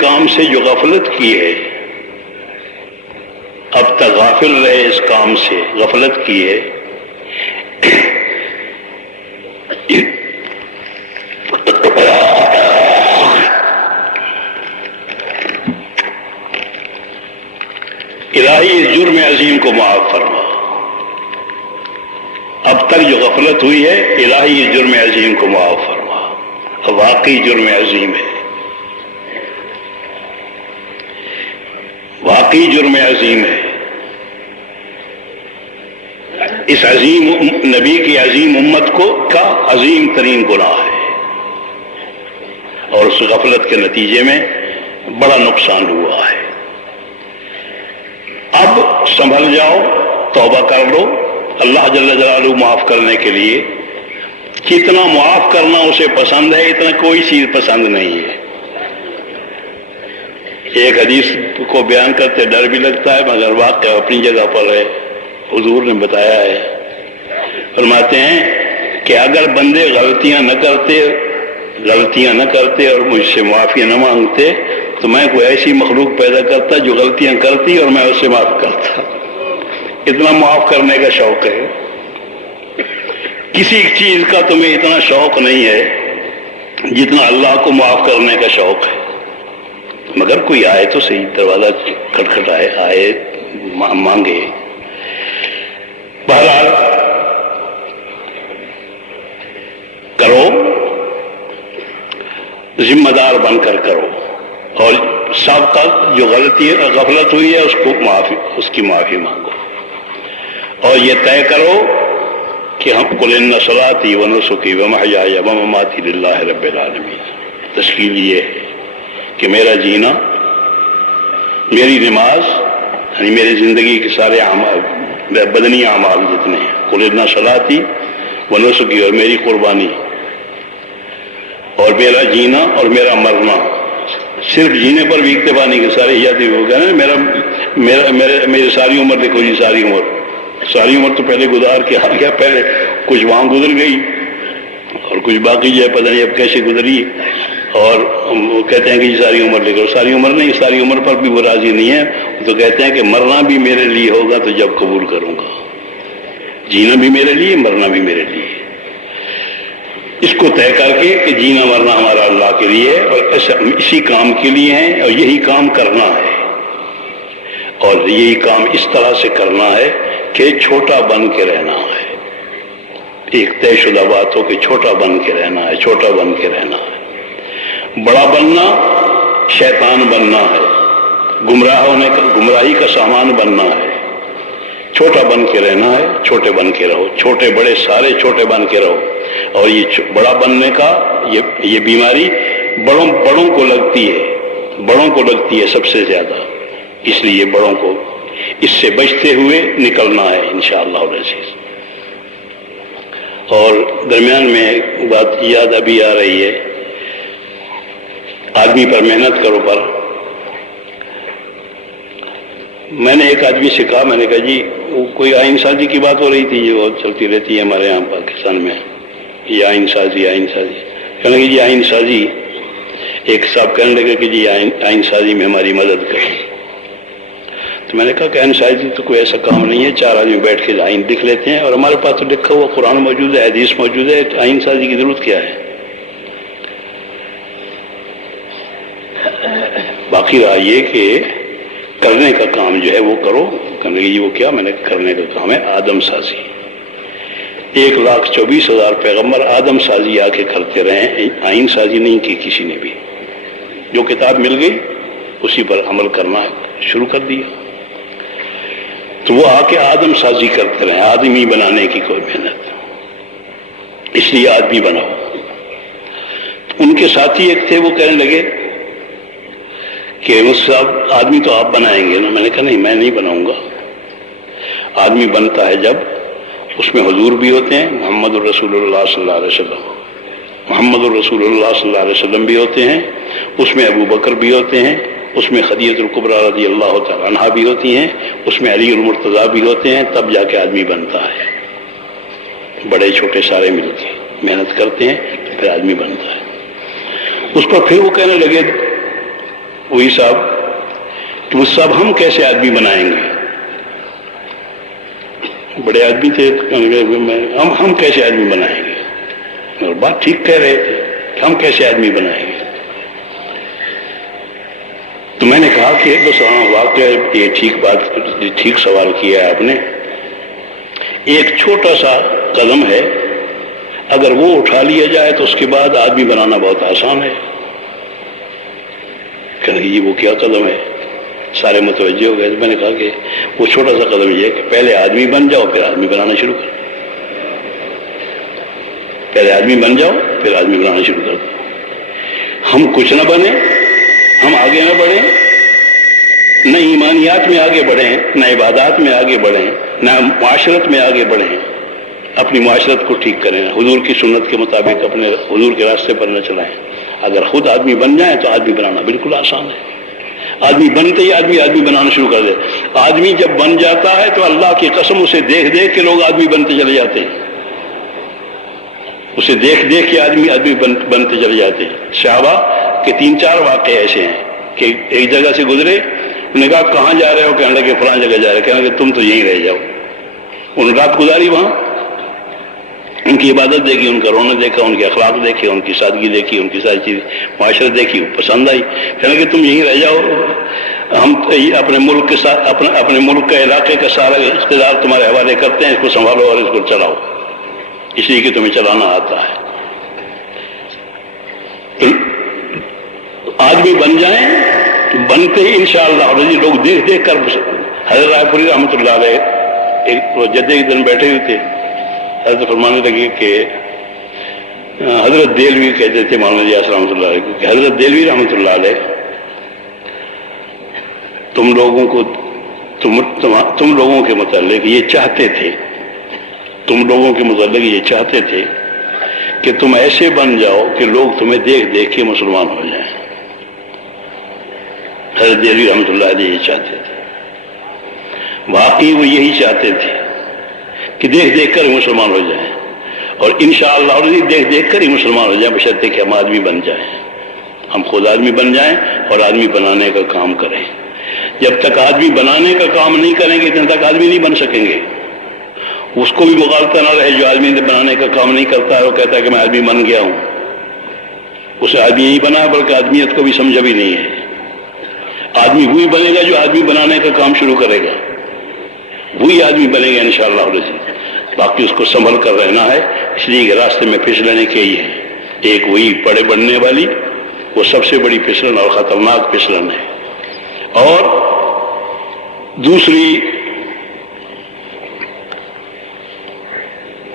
کام سے جو غفلت کی ہے، اب تک غافل رہے اس کام سے، غفلت کی ہے، الہی اس جرم عظیم کو معاف فرما۔ اب تک جو غفلت ہوئی ہے، الہی اس جرم عظیم کو معاف فرما۔ واقعی جرم عظیم ہے، واقعی جرم عظیم ہے۔ اس عظیم نبی کی عظیم امت کا عظیم ترین گناہ ہے، اور اس غفلت کے نتیجے میں بڑا نقصان ہوا ہے۔ اب سنبھل جاؤ، توبہ کر لو، اللہ جل جلالہ معاف کرنے کے لیے جتنا معاف کرنا اسے پسند ہے، اتنا کوئی چیز پسند نہیں ہے۔ ایک حدیث کو بیان کرتے ڈر بھی لگتا ہے، مگر واقعہ اپنی جگہ پر ہے، حضور نے بتایا ہے۔ فرماتے ہیں کہ اگر بندے غلطیاں نہ کرتے اور مجھ سے معافی نہ مانگتے تو میں کوئی ایسی مخلوق پیدا کرتا جو غلطیاں کرتی اور میں اسے معاف کرتا۔ اتنا معاف کرنے کا شوق ہے۔ کسی چیز کا تمہیں اتنا شوق نہیں ہے جتنا اللہ کو معاف کرنے کا شوق ہے۔ مگر کوئی آئے تو صحیح، دروازہ کھٹکھٹائے، آئے مانگے۔ بہرحال کرو، ذمہ دار بن کر کرو، اور سابقہ جو غفلت ہوئی ہے اس کی معافی مانگو، اور یہ طے کرو کہ ہم قل ان صلاتی و نسکی و محیای و مماتی للہ رب العالمین۔ تشکیل یہ ہے کہ میرا جینا، میری نماز، یعنی میری زندگی کے سارے اعمال، بدنی اعمال جتنے ہیں، قل ان صلاتی و نسکی، اور میری قربانی، اور میرا جینا اور میرا مرنا، صرف جینے پر بھی اکتفا نہیں کہ سارے حیاتی ہو گئے نا، میری ساری عمر دیکھو جی، ساری عمر تو پہلے گزار کے آ گیا، پہلے کچھ وہاں گزر گئی اور کچھ باقی جو ہے پتہ نہیں اب کیسے گزری، اور وہ کہتے ہیں کہ جی ساری عمر لے کر، ساری عمر نہیں، ساری عمر پر بھی وہ راضی نہیں ہے، تو کہتے ہیں کہ مرنا بھی میرے لیے ہوگا تو جب قبول کروں گا، جینا بھی میرے لیے، مرنا بھی میرے لیے۔ اس کو طے کر کے کہ جینا مرنا ہمارا اللہ کے لیے اور اسی کام کے لیے ہے، اور یہی کام کرنا ہے، اور یہی کام اس طرح سے کرنا ہے کہ چھوٹا بن کے رہنا ہے۔ ایک طے شدہ بات ہو کہ چھوٹا بن کے رہنا ہے، چھوٹا بن کے رہنا ہے۔ بڑا بننا شیطان بننا ہے، گمراہی کا سامان بننا ہے۔ چھوٹا بن کے رہنا ہے، چھوٹے بن کے رہو، چھوٹے بڑے سارے چھوٹے بن کے رہو۔ اور یہ بڑا بننے کا یہ بیماری بڑوں کو لگتی ہے سب سے زیادہ، اس لیے بڑوں کو اس سے بچتے ہوئے نکلنا ہے انشاءاللہ العزیز۔ اور درمیان میں ایک بات یاد ابھی آ رہی ہے، آدمی پر محنت کرو پر میں نے ایک آدمی سے کہا، میں نے کہا جی وہ کوئی آئین سازی کی بات ہو رہی تھی، یہ بہت چلتی رہتی ہے ہمارے یہاں پاکستان میں، یہ آئین سازی کہنے لگے جی آئین سازی، ایک صاحب کہنے لگے کہ جی آئین سازی میں ہماری مدد کریں۔ تو میں نے کہا کہ آئین سازی تو کوئی ایسا کام نہیں ہے، 4 آدمی بیٹھ کے آئین لکھ لیتے ہیں، اور ہمارے پاس تو لکھا ہوا قرآن موجود ہے، حدیث موجود ہے، تو آئین سازی کی ضرورت کیا ہے؟ باقی رہا یہ کہ کرنے کا کام جو ہے وہ کرو۔ کہنے لگے جی وہ کیا؟ میں نے کرنے کا کام ہے آدم سازی۔ 1,24,000 پیغمبر آدم سازی آ کے کرتے رہے، آئین سازی نہیں کی کسی نے بھی۔ جو کتاب مل گئی اسی پر عمل کرنا شروع کر دیا۔ تو وہ آ کے آدم سازی کرتے رہے، آدمی بنانے کی کوئی محنت، اس لیے آدمی بناؤ۔ ان کے ساتھی ایک تھے، وہ کہنے لگے کہ اس صاحب آدمی تو آپ بنائیں گے نا؟ میں نے کہا نہیں، میں نہیں بناؤں گا۔ آدمی بنتا ہے جب اس میں حضور بھی ہوتے ہیں، محمد الرسول اللہ صلی اللہ علیہ وسلم، محمد الرسول اللہ صلی اللہ علیہ وسلم بھی ہوتے ہیں، اس میں ابو بکر بھی ہوتے ہیں، اس میں خدیجہ الکبریٰ رضی اللہ تعالیٰ عنہا بھی ہوتی ہیں، اس میں علی المرتضیٰ بھی ہوتے ہیں، تب جا کے آدمی بنتا ہے۔ بڑے چھوٹے سارے مل کے محنت کرتے ہیں تو پھر آدمی بنتا ہے۔ اس پر پھر وہ کہنے لگے وہی صاحب کہ وہ صاحب ہم کیسے آدمی بنائیں گے؟ بڑے آدمی تھے، ہم کیسے آدمی بنائیں گے؟ اور بات ٹھیک کہہ رہے تھے کہ ہم کیسے آدمی بنائیں گے؟ تو میں نے کہا کہ بس ہاں واقعہ یہ ٹھیک سوال کیا ہے آپ نے۔ ایک چھوٹا سا قدم ہے، اگر وہ اٹھا لیا جائے تو اس کے بعد آدمی بنانا بہت آسان ہے۔ کہ یہ وہ کیا قدم ہے؟ سارے متوجہ ہو گئے۔ میں نے کہا کہ وہ چھوٹا سا قدم یہ ہے کہ پہلے آدمی بن جاؤ پھر آدمی بنانا شروع کرو۔ پہلے آدمی بن جاؤ پھر آدمی بنانا شروع کر دو۔ ہم کچھ نہ بنیں، ہم آگے نہ بڑھیں، نہ ایمانیات میں آگے بڑھیں، نہ عبادات میں آگے بڑھیں، نہ معاشرت میں آگے بڑھیں، اپنی معاشرت کو ٹھیک کریں، حضور کی سنت کے مطابق اپنے حضور کے راستے پر نہ چلائیں۔ اگر خود آدمی بن جائیں تو آدمی بنانا بالکل آسان ہے۔ آدمی بنتے ہی آدمی بنانا شروع کر دے۔ آدمی جب بن جاتا ہے تو اللہ کی قسم اسے دیکھ دیکھ کے لوگ آدمی بنتے چلے جاتے ہیں، اسے دیکھ دیکھ کے آدمی بنتے چلے جاتے ہیں۔ صحابہ کے 3-4 واقعے ایسے ہیں کہ ایک جگہ سے گزرے، انہوں نے کہا کہاں جا رہے ہو؟ کہنے لگے فلاں جگہ جا رہے۔ کہنے لگے تم تو یہیں رہ جاؤ۔ انہوں نے رات گزاری وہاں، ان کی عبادت دیکھی، ان کا رونا دیکھا، ان کے اخلاق دیکھے، ان کی سادگی دیکھی، ان کی ساری چیز معاشرت دیکھی، پسند آئی۔ کہنے لگے تم یہیں رہ جاؤ، ہم اپنے ملک کے ساتھ اپنے ملک کا علاقے کا سارا اقتدار تمہارے حوالے کرتے ہیں، اس کو سنبھالو اور اس کو چلاؤ، اس لیے کہ تمہیں چلانا آتا ہے۔ آدمی بن جائیں، بنتے ہی انشاءاللہ لوگ دیکھ دیکھ کر حضرت رائے پوری رحمۃ اللہ علیہ ایک جدے ایک دن بیٹھے ہوئے تھے، حضرت فرمانے لگے کہ حضرت دہلوی کہتے تھے مولانا الیاس رحمۃ اللہ علیہ کہ حضرت دہلوی رحمۃ اللہ علیہ تم لوگوں کے متعلق یہ چاہتے تھے، تم لوگوں کے متعلق یہ چاہتے تھے کہ تم ایسے بن جاؤ کہ لوگ تمہیں دیکھ دیکھ کے مسلمان ہو جائیں۔ حضرت دہلوی رحمۃ اللہ علیہ یہ چاہتے تھے، واقعی وہ یہی چاہتے تھے کہ دیکھ دیکھ کر مسلمان ہو جائیں، اور انشاءاللہ دیکھ دیکھ کر ہی مسلمان ہو جائیں، بشرطے کہ ہم آدمی بن جائیں، ہم خود آدمی بن جائیں اور آدمی بنانے کا کام کریں۔ جب تک آدمی بنانے کا کام نہیں کریں گے تب تک آدمی نہیں بن سکیں گے۔ اس کو بھی مغالطہ نہ رہے جو آدمی بنانے کا کام نہیں کرتا ہے، وہ کہتا ہے کہ میں آدمی بن گیا ہوں، اسے آدمی نہیں بنا بلکہ آدمیت کو بھی سمجھا بھی نہیں ہے۔ آدمی وہی بنے گا جو آدمی بنانے کا کام شروع کرے گا، وہی آدمی بنے گا انشاءاللہ عزیز۔ باقی اس کو سنبھل کر رہنا ہے، اس لیے کہ راستے میں پھسلنے کے ہی ہے۔ ایک وہی بڑے بننے والی، وہ سب سے بڑی پھسلن اور خطرناک پھسلن ہے، اور دوسری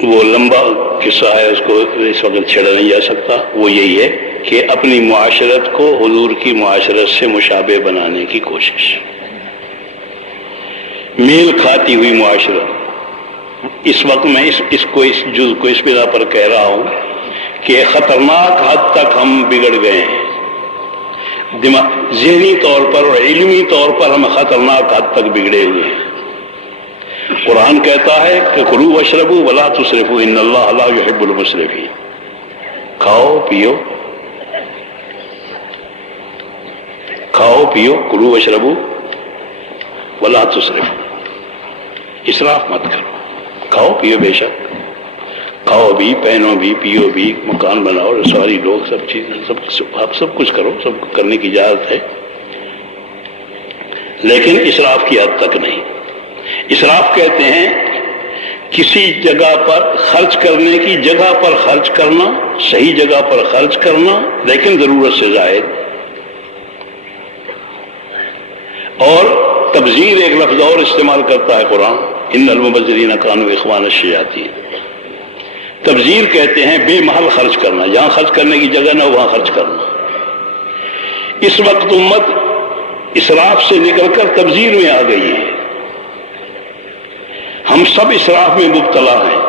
وہ لمبا قصہ ہے، اس کو اس وقت چھیڑا نہیں جا سکتا۔ وہ یہی ہے کہ اپنی معاشرت کو حضور کی معاشرت سے مشابہ بنانے کی کوشش، میل کھاتی ہوئی معاشرت۔ اس وقت میں اس جز کو اس بنا پر کہہ رہا ہوں کہ خطرناک حد تک ہم بگڑ گئے ہیں، ذہنی طور پر اور علمی طور پر ہم خطرناک حد تک بگڑے ہوئے ہیں۔ قرآن کہتا ہے کہ کلوا واشربوا ولا تسرفوا ان اللہ لا يحب المسرفین، کھاؤ پیو کلوا واشربوا ولا تسرفوا، اسراف مت کرو، کھاؤ پیو، بے شک کھاؤ بھی، پہنو بھی، پیو بھی، مکان بناؤ، رسواری لوگ، سب چیز آپ سب کچھ کرو، سب کرنے کی اجازت ہے، لیکن اسراف کی حد تک نہیں۔ اسراف کہتے ہیں کسی جگہ پر خرچ کرنے کی جگہ پر خرچ کرنا، صحیح جگہ پر خرچ کرنا لیکن ضرورت سے زائد، اور تبذیر ایک لفظ اور استعمال کرتا ہے قرآن، ان المبذرین کانوا اخوان الشیاطین۔ تبذیر کہتے ہیں بے محل خرچ کرنا، جہاں خرچ کرنے کی جگہ نہ وہاں خرچ کرنا۔ اس وقت امت اسراف سے نکل کر تبذیر میں آ گئی ہے، ہم سب اسراف میں مبتلا ہیں،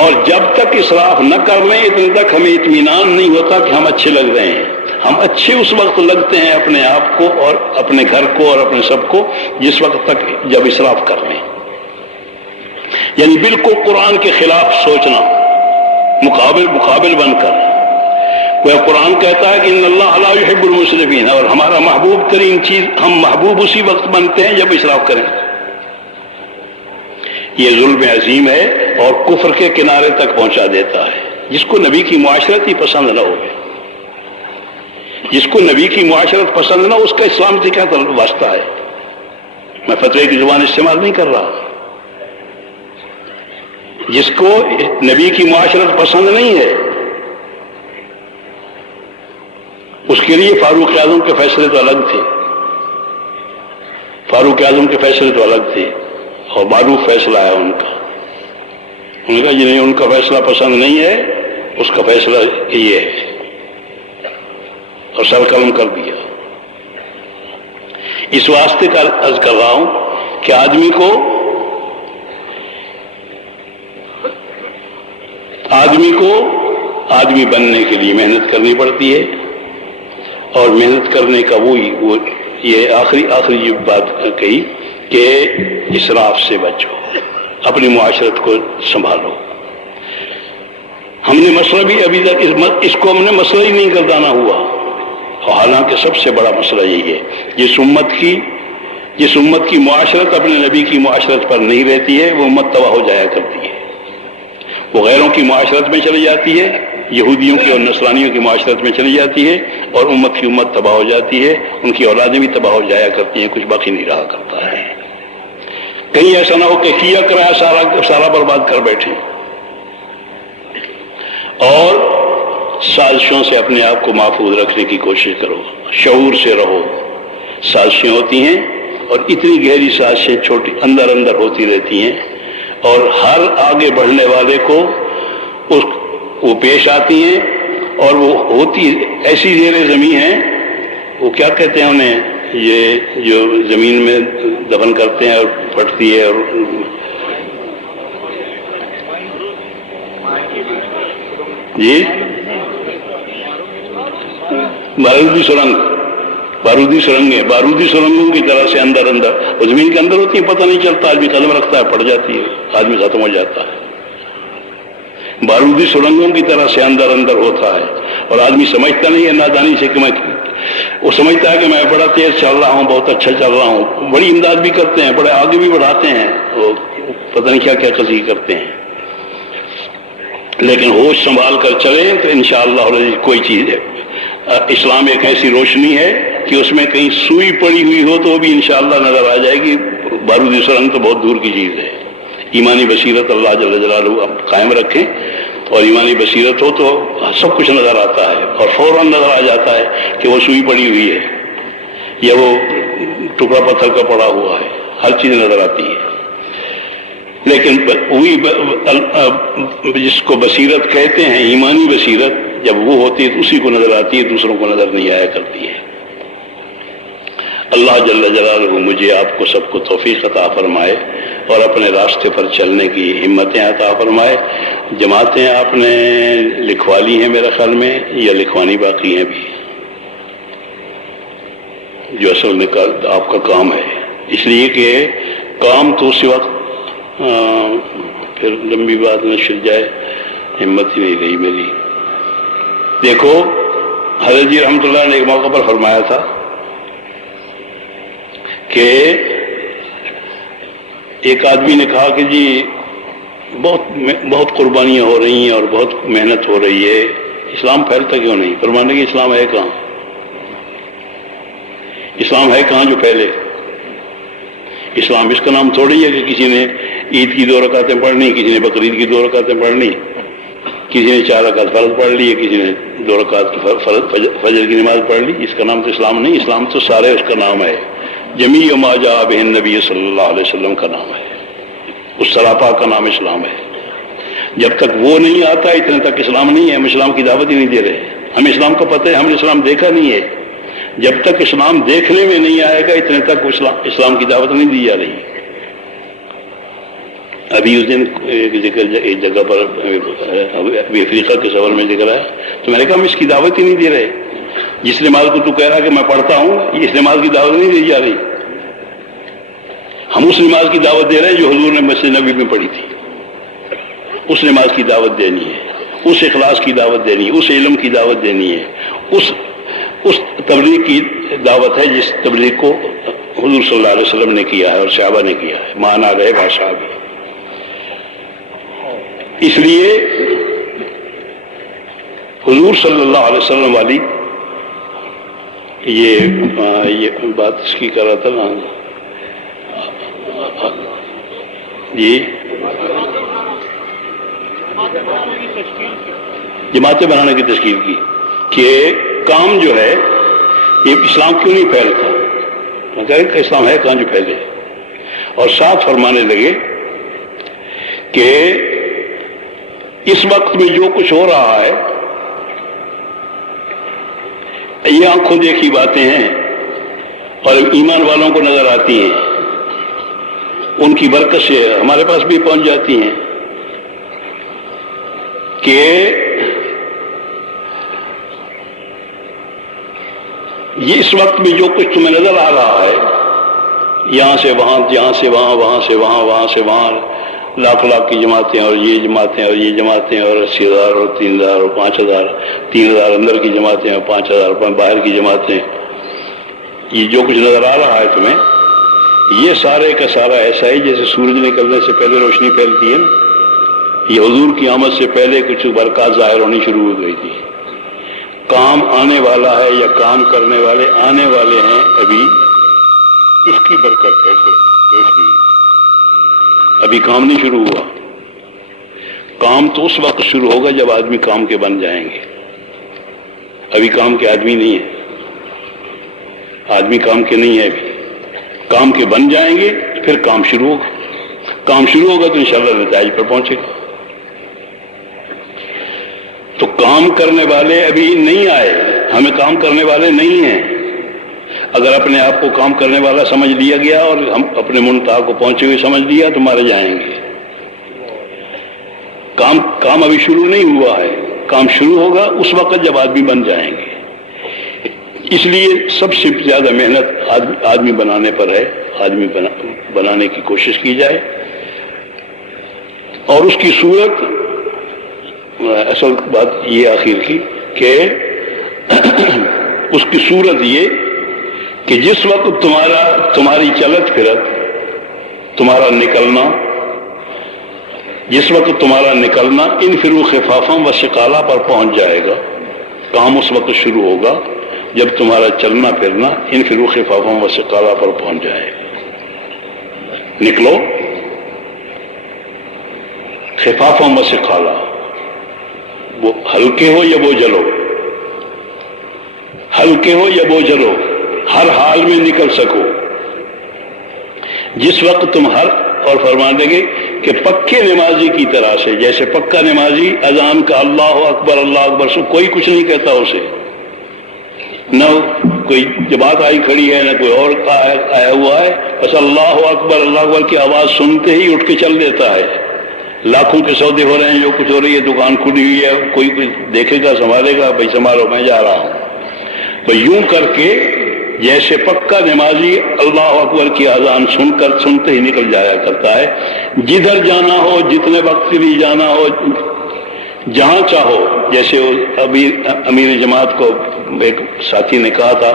اور جب تک اسراف نہ کر لیں اتنے تک ہمیں اطمینان نہیں ہوتا کہ ہم اچھے لگ رہے ہیں۔ ہم اچھے اس وقت لگتے ہیں اپنے آپ کو اور اپنے گھر کو اور اپنے سب کو جس وقت تک جب اسراف کر لیں، یعنی بالکل قرآن کے خلاف سوچنا، مقابل بن کر۔ وہ قرآن کہتا ہے کہ ان اللہ لا يحب المسرفین، اور ہمارا محبوب ترین چیز، ہم محبوب اسی وقت بنتے ہیں جب اسراف کریں۔ یہ ظلم عظیم ہے اور کفر کے کنارے تک پہنچا دیتا ہے۔ جس کو نبی کی معاشرت ہی پسند نہ ہو، جس کو نبی کی معاشرت پسند نہ، اس کا اسلام سے کیا واسطہ ہے؟ میں فتوے کی زبان استعمال نہیں کر رہا۔ جس کو نبی کی معاشرت پسند نہیں ہے اس کے لیے فاروق اعظم کے فیصلے تو الگ تھے، فاروق اعظم کے فیصلے تو الگ تھے، اور معروف فیصلہ ہے ان کا۔ ان کا جنہیں ان کا فیصلہ پسند نہیں ہے اس کا فیصلہ یہ ہے، اور سر قلم کر دیا۔ اس واسطے کا عرض کر رہا ہوں کہ آدمی بننے کے لیے محنت کرنی پڑتی ہے، اور محنت کرنے کا یہ آخری جو بات کہی کہ اسراف سے بچو، اپنی معاشرت کو سنبھالو۔ ہم نے مسئلہ بھی ابھی تک اس کو ہم نے مسئلہ ہی نہیں گردانا ہوا، اور حالانکہ سب سے بڑا مسئلہ یہی ہے۔ جس امت کی معاشرت اپنے نبی کی معاشرت پر نہیں رہتی ہے وہ امت تباہ ہو جایا کرتی ہے، وہ غیروں کی معاشرت میں چلی جاتی ہے، یہودیوں کی اور نصرانیوں کی معاشرت میں چلی جاتی ہے، اور امت کی امت تباہ ہو جاتی ہے، ان کی اولادیں بھی تباہ ہو جایا کرتی ہیں، کچھ باقی نہیں رہا کرتا ہے۔ کہیں ایسا نہ ہو کہ کیا کرایا سارا برباد کر بیٹھے، اور سازشوں سے اپنے آپ کو محفوظ رکھنے کی کوشش کرو، شعور سے رہو۔ سازشیں ہوتی ہیں اور اتنی گہری سازشیں چھوٹی اندر ہوتی رہتی ہیں، اور ہر آگے بڑھنے والے کو وہ پیش آتی ہیں، اور وہ ہوتی ایسی زیر زمین ہیں، وہ کیا کہتے ہیں انہیں، یہ جو زمین میں دفن کرتے ہیں اور پھٹتی ہے، اور جی بارودی سرنگوں کی طرح سے اندر وہ زمین کے اندر ہوتی ہیں، پتہ نہیں چلتا، آدمی قدم رکھتا ہے پڑ جاتی ہے، آدمی ختم ہو جاتا ہے۔ بارودی سرنگوں کی طرح سے اندر ہوتا ہے، اور آدمی سمجھتا نہیں ہے نادانی سے کہ وہ سمجھتا ہے کہ میں بڑا تیز چل رہا ہوں، بہت اچھا چل رہا ہوں، بڑی امداد بھی کرتے ہیں، بڑے آگے بھی بڑھاتے ہیں، وہ پتہ نہیں کیا کیا قضیے کرتے ہیں۔ لیکن ہوش سنبھال کر چلیں تو انشاءاللہ کوئی چیز ہے۔ اسلام ایک ایسی روشنی ہے کہ اس میں کہیں سوئی پڑی ہوئی ہو تو بھی انشاءاللہ نظر آ جائے گی، بارودی سرنگ تو بہت دور کی چیز ہے۔ ایمانی بصیرت اللہ جل جلالہ قائم رکھیں، اور ایمانی بصیرت ہو تو سب کچھ نظر آتا ہے، اور فوراً نظر آ جاتا ہے کہ وہ سوئی پڑی ہوئی ہے یا وہ ٹکڑا پتھر کا پڑا ہوا ہے، ہر چیز نظر آتی ہے۔ لیکن وہی جس کو بصیرت کہتے ہیں، ایمانی بصیرت، جب وہ ہوتی ہے تو اسی کو نظر آتی ہے، دوسروں کو نظر نہیں آیا کرتی ہے۔ اللہ جل جلالہ مجھے آپ کو سب کو توفیق عطا فرمائے اور اپنے راستے پر چلنے کی ہمتیں عطا فرمائے۔ جماعتیں آپ نے لکھوا لی ہیں میرے خیال میں، یا لکھوانی باقی ہیں بھی، جو اصل میں آپ کا کام ہے، اس لیے کہ کام تو اسی وقت پھر لمبی بات نہ چھڑ جائے، ہمت ہی نہیں رہی میری۔ دیکھو حضرت جی رحمۃ اللہ نے ایک موقع پر فرمایا تھا کہ ایک آدمی نے کہا کہ جی بہت قربانیاں ہو رہی ہیں اور بہت محنت ہو رہی ہے، اسلام پھیلتا کیوں نہیں؟ فرمانے کہ اسلام ہے کہاں؟ اسلام ہے کہاں جو پھیلے؟ اسلام اس کا نام تھوڑی ہے کہ کسی نے عید کی 2 رکعتیں پڑھنی، کسی نے بقرعید کی 2 رکعتیں پڑھنی، کسی نے 4 رکعت فرض پڑھ لی، کسی نے 2 رکعت فجر کی نماز پڑھ لی۔ اس کا نام تو اسلام نہیں، اسلام تو سارے اس کا نام ہے، جمیع ما جاء بہ النبی صلی اللہ علیہ وسلم کا نام ہے، اس سراپا کا نام اسلام ہے۔ جب تک وہ نہیں آتا اتنے تک اسلام نہیں ہے، ہم اسلام کی دعوت ہی نہیں دے رہے۔ ہمیں اسلام کا پتہ ہے، ہم نے اسلام دیکھا نہیں ہے۔ جب تک اسلام دیکھنے میں نہیں آئے گا اتنے تک اسلام کی دعوت نہیں دی جا رہی۔ ابھی اس دن ایک جگہ پر ابھی افریقہ کے سفر میں ذکر ہے تو میں نے کہا ہم اس کی دعوت ہی نہیں دے رہے۔ جس نماز کو تو کہہ رہا ہے کہ میں پڑھتا ہوں، اس نماز کی دعوت نہیں دی جا رہی۔ ہم اس نماز کی دعوت دے رہے ہیں جو حضور نے مسجد نبی میں پڑھی تھی، اس نماز کی دعوت دینی ہے، اس اخلاص کی دعوت دینی ہے، اس علم کی دعوت دینی ہے، اس تبلیغ کی دعوت ہے جس تبلیغ کو حضور صلی اللہ علیہ وسلم نے کیا ہے اور صحابہ نے کیا ہے، مانا رہے بھاشا بھی۔ اس لیے حضور صلی اللہ علیہ وسلم والی یہ بات اس کی کر رہا تھا نا جی، جماعتیں بنانے کی تشکیل کی کہ کام جو ہے یہ اسلام کیوں نہیں پھیلتا، کہ اسلام ہے کہاں جو پھیلے، اور ساتھ فرمانے لگے کہ اس وقت میں جو کچھ ہو رہا ہے یہ آنکھوں دیکھی باتیں ہیں اور ایمان والوں کو نظر آتی ہیں، ان کی برکت سے ہمارے پاس بھی پہنچ جاتی ہیں کہ یہ اس وقت میں جو کچھ تمہیں نظر آ رہا ہے، یہاں سے وہاں، یہاں سے وہاں، وہاں سے وہاں، وہاں سے وہاں، لاکھ لاکھ کی جماعتیں اور یہ جماعتیں اور یہ جماعتیں اور 80,000 اور 3,000 اور 5,000، 3,000 اندر کی جماعتیں اور 5,000 باہر کی جماعتیں، یہ جو کچھ نظر آ رہا ہے تمہیں، یہ سارے کا سارا ایسا ہی جیسے سورج نکلنے سے پہلے روشنی پھیلتی ہے نا، یہ حضور کی آمد سے پہلے کچھ برکات ظاہر ہونی شروع ہو گئی تھی۔ کام آنے والا ہے یا کام کرنے والے آنے والے ہیں، ابھی اس کی برکت ہے ابھی کام نہیں شروع ہوا۔ کام تو اس وقت شروع ہوگا جب آدمی کام کے بن جائیں گے، ابھی کام کے آدمی نہیں ہے، آدمی کام کے نہیں ہے، ابھی کام کے بن جائیں گے پھر کام شروع ہوگا، کام شروع ہوگا تو انشاءاللہ نتائج پر پہنچے گا۔ تو کام کرنے والے ابھی نہیں آئے، ہمیں کام کرنے والے نہیں ہیں۔ اگر اپنے آپ کو کام کرنے والا سمجھ لیا گیا اور ہم اپنے منتہا کو پہنچے ہوئے سمجھ لیا تو مارے جائیں گے۔ کام ابھی شروع نہیں ہوا ہے، کام شروع ہوگا اس وقت جب آدمی بن جائیں گے۔ اس لیے سب سے زیادہ محنت آدمی بنانے پر ہے، آدمی بنانے کی کوشش کی جائے، اور اس کی صورت اصل بات یہ آخر کی کہ اس کی صورت یہ کہ جس وقت تمہاری چلت پھرت، تمہارا نکلنا، جس وقت تمہارا نکلنا انفروا خفافا و ثقالا پر پہنچ جائے گا، کام اس وقت شروع ہوگا جب تمہارا چلنا پھرنا انفروا خفافا و ثقالا پر پہنچ جائے گا۔ نکلو خفافا و ثقالا، وہ ہلکے ہو یا بوجھل ہو، ہلکے ہو یا بوجھل ہو، ہر حال میں نکل سکو۔ جس وقت تم اور فرما دیں گے کہ پکے نمازی کی طرح سے، جیسے پکا نمازی اذان کا اللہ اکبر سے کوئی کچھ نہیں کہتا اسے، نہ کوئی جماعت آئی کھڑی ہے نہ کوئی اور آیا ہوا ہے، بس اللہ اکبر کی آواز سنتے ہی اٹھ کے چل دیتا ہے۔ لاکھوں کے سودے ہو رہے ہیں، جو کچھ ہو رہی ہے، دکان کھلی ہوئی ہے، کوئی دیکھے گا سنبھالے گا، بھائی سنبھالو میں جا رہا ہوں۔ تو یوں کر کے جیسے پکا نمازی اللہ اکبر کی اذان سنتے ہی نکل جایا کرتا ہے، جدھر جانا ہو، جتنے وقت کے لیے جانا ہو، جہاں چاہو۔ جیسے امیر جماعت کو ایک ساتھی نے کہا تھا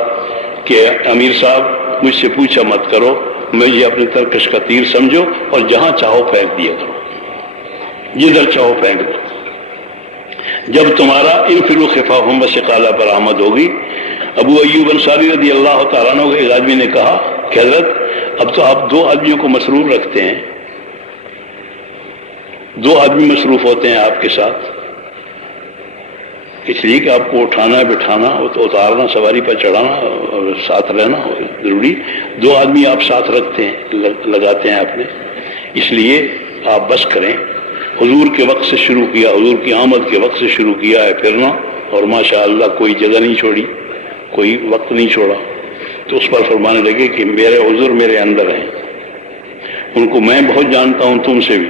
کہ امیر صاحب مجھ سے پوچھا مت کرو، مجھے اپنے ترکش کا تیر سمجھو اور جہاں چاہو پھینک دیا کرو، جدھر چاہو پھینک دو۔ جب تمہارا انفروا خفافا و ثقالا پر آمد ہوگی، ابو ایوب انصاری رضی اللہ تعالیٰ عنہ ایک آدمی نے کہا کہ حضرت اب تو آپ 2 آدمیوں کو مصروف رکھتے ہیں، 2 آدمی مصروف ہوتے ہیں آپ کے ساتھ، اس لیے کہ آپ کو اٹھانا بٹھانا اتارنا سواری پر چڑھانا اور ساتھ رہنا ضروری. 2 آدمی آپ ساتھ رکھتے ہیں لگاتے ہیں آپ نے. اس لیے آپ بس کریں. حضور کے وقت سے شروع کیا, حضور کی آمد کے وقت سے شروع کیا ہے پھرنا, اور ماشاء اللہ کوئی جگہ نہیں چھوڑی, کوئی وقت نہیں چھوڑا. تو اس پر فرمانے لگے کہ میرے حضور میرے اندر ہیں, ان کو میں بہت جانتا ہوں تم سے بھی,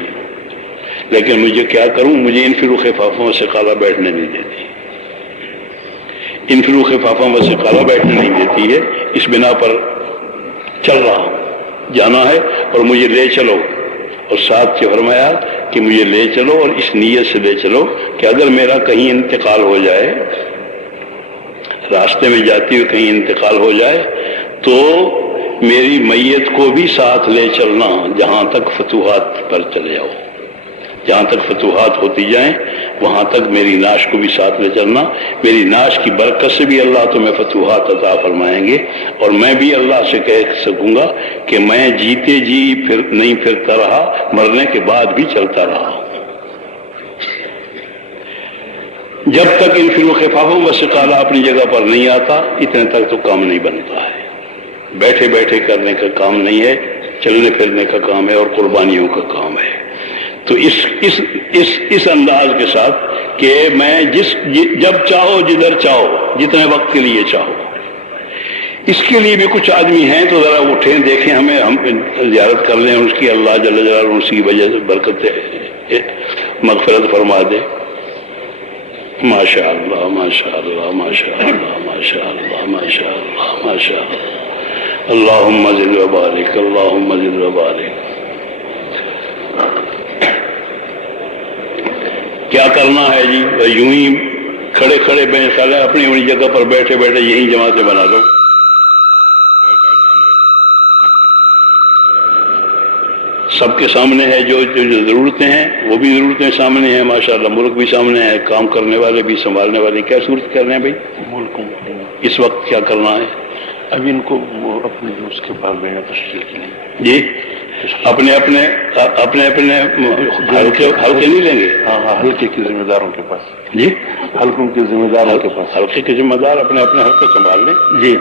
لیکن مجھے کیا کروں, مجھے انفروا خفافا وثقالا بیٹھنے نہیں دیتی. انفروا خفافا وثقالا بیٹھنے نہیں دیتی ہے. اس بنا پر چل رہا ہوں, جانا ہے اور مجھے لے چلو. اور ساتھ سے فرمایا کہ مجھے لے چلو, اور اس نیت سے لے چلو کہ اگر میرا کہیں انتقال ہو جائے, راستے میں جاتے ہوئے کہیں انتقال ہو جائے, تو میری میت کو بھی ساتھ لے چلنا. جہاں تک فتوحات پر چلے جاؤ, جہاں تک فتوحات ہوتی جائیں وہاں تک میری نعش کو بھی ساتھ لے چلنا. میری نعش کی برکت سے بھی اللہ تمہیں فتوحات عطا فرمائیں گے, اور میں بھی اللہ سے کہہ سکوں گا کہ میں جیتے جی نہیں پھرتا رہا, مرنے کے بعد بھی چلتا رہا. جب تک انفروا خفافا وثقالا اپنی جگہ پر نہیں آتا, اتنے تک تو کام نہیں بنتا ہے. بیٹھے بیٹھے کرنے کا کام نہیں ہے, چلنے پھرنے کا کام ہے اور قربانیوں کا کام ہے. تو اس انداز کے ساتھ کہ میں جب چاہو جدھر چاہو جتنے وقت کے لیے چاہو. اس کے لیے بھی کچھ آدمی ہیں تو ذرا اٹھیں, دیکھیں ہمیں, ہم زیارت کر لیں اس کی. اللہ جل جلالہ اس کی وجہ سے برکت مغفرت فرما دے. ماشاء اللہ ماشاء اللہ ماشاء اللہ ماشاء اللہ ماشاء اللہ ماشاء اللہ. اللہم زد و بارک, اللہم زد و بارک. کیا کرنا ہے جی, یوں ہی کھڑے کھڑے بے سالے اپنی اپنی جگہ پر بیٹھے بیٹھے یہی جماعتیں بنا دو. سب کے سامنے ہے جو ضرورتیں ہیں, وہ بھی ضرورتیں سامنے ہیں ماشاءاللہ. ملک بھی سامنے ہے, کام کرنے والے بھی, سنبھالنے والے. کیا صورت کر رہے ہیں بھائی ملکوں اس وقت, کیا کرنا ہے اب ان کو اپنے اس کے پاس میں تشکیل کی جی, اپنے اپنے حلقے نہیں لیں گے. ہاں, حلقے کے ذمہ داروں کے پاس جی, حلقوں کے ذمہ داروں کے پاس, حلقے کے ذمہ دار اپنے اپنے حلقے سنبھال لیں. جی,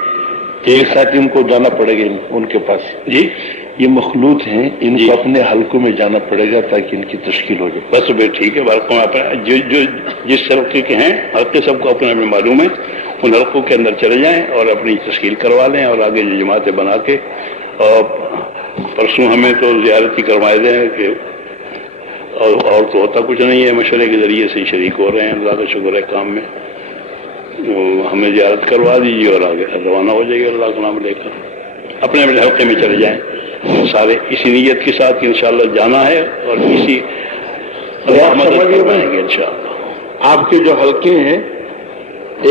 ایک ساتھ ان کو جانا پڑے گا ان کے پاس. جی, یہ مخلوط ہیں, ان کو اپنے حلقوں میں جانا پڑے گا تاکہ ان کی تشکیل ہو جائے. بس بھائی ٹھیک ہے, حلقوں میں جو جس حلقے کے ہیں حلقے سب کو اپنے اپنے معلوم ہے, ان حلقوں کے اندر چلے جائیں اور اپنی تشکیل کروا لیں, اور آگے جو جماعتیں بنا کے. اور پرسوں ہمیں تو زیارت ہی کروائے دیں کہ اور تو ہوتا کچھ نہیں ہے, مشورے کے ذریعے سے شریک ہو رہے ہیں. اللہ کا شکر ہے کام میں. ہمیں زیارت کروا دیجیے اور آگے روانہ ہو جائیے اللہ کا نام لے کر. اپنے اپنے حلقے میں چلے جائیں سارے, اسی نیت کے ساتھ کہ انشاءاللہ جانا ہے, اور اسی مدد کروائیں گے انشاءاللہ. آپ کے جو حلقے ہیں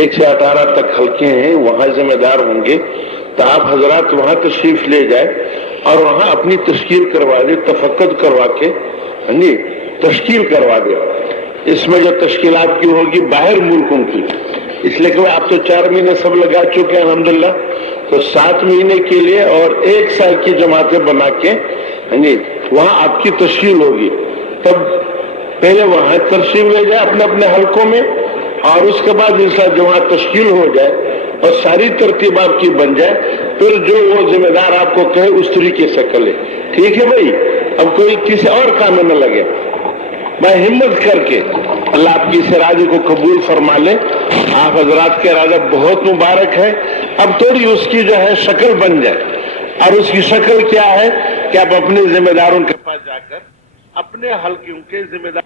1 سے 18 تک حلقے ہیں, وہاں ذمہ دار ہوں گے, تو آپ حضرات وہاں تشریف لے جائیں اور وہاں اپنی تشکیل کروا دیں, تفقد کروا کے تشکیل کروا دیں. اس میں جو تشکیل آپ کی ہوگی باہر ملکوں کی, اس لیے کہ آپ تو 4 مہینے سب لگا چکے ہیں الحمدللہ, تو 7 مہینے کے لیے اور 1 سال کی جماعتیں بنا کے وہاں آپ کی تشکیل ہوگی. تب پہلے وہاں تشریف لے جائے اپنے اپنے حلقوں میں, اور اس کے بعد اس جماعت تشکیل ہو جائے اور ساری ترتیب آپ کی بن جائے, پھر جو وہ ذمہ دار آپ کو کہے اس طریقے سے کرے. ٹھیک ہے بھائی, اب کوئی کسی اور کام میں نہ لگے. میں ہمت کر کے اللہ آپ کی اس ارادے کو قبول فرما لے. آپ حضرات کے ارادہ بہت مبارک ہے. اب تھوڑی اس کی جو ہے شکل بن جائے, اور اس کی شکل کیا ہے کہ آپ اپنے ذمہ داروں کے پاس جا کر اپنے حلقوں کے ذمہ دار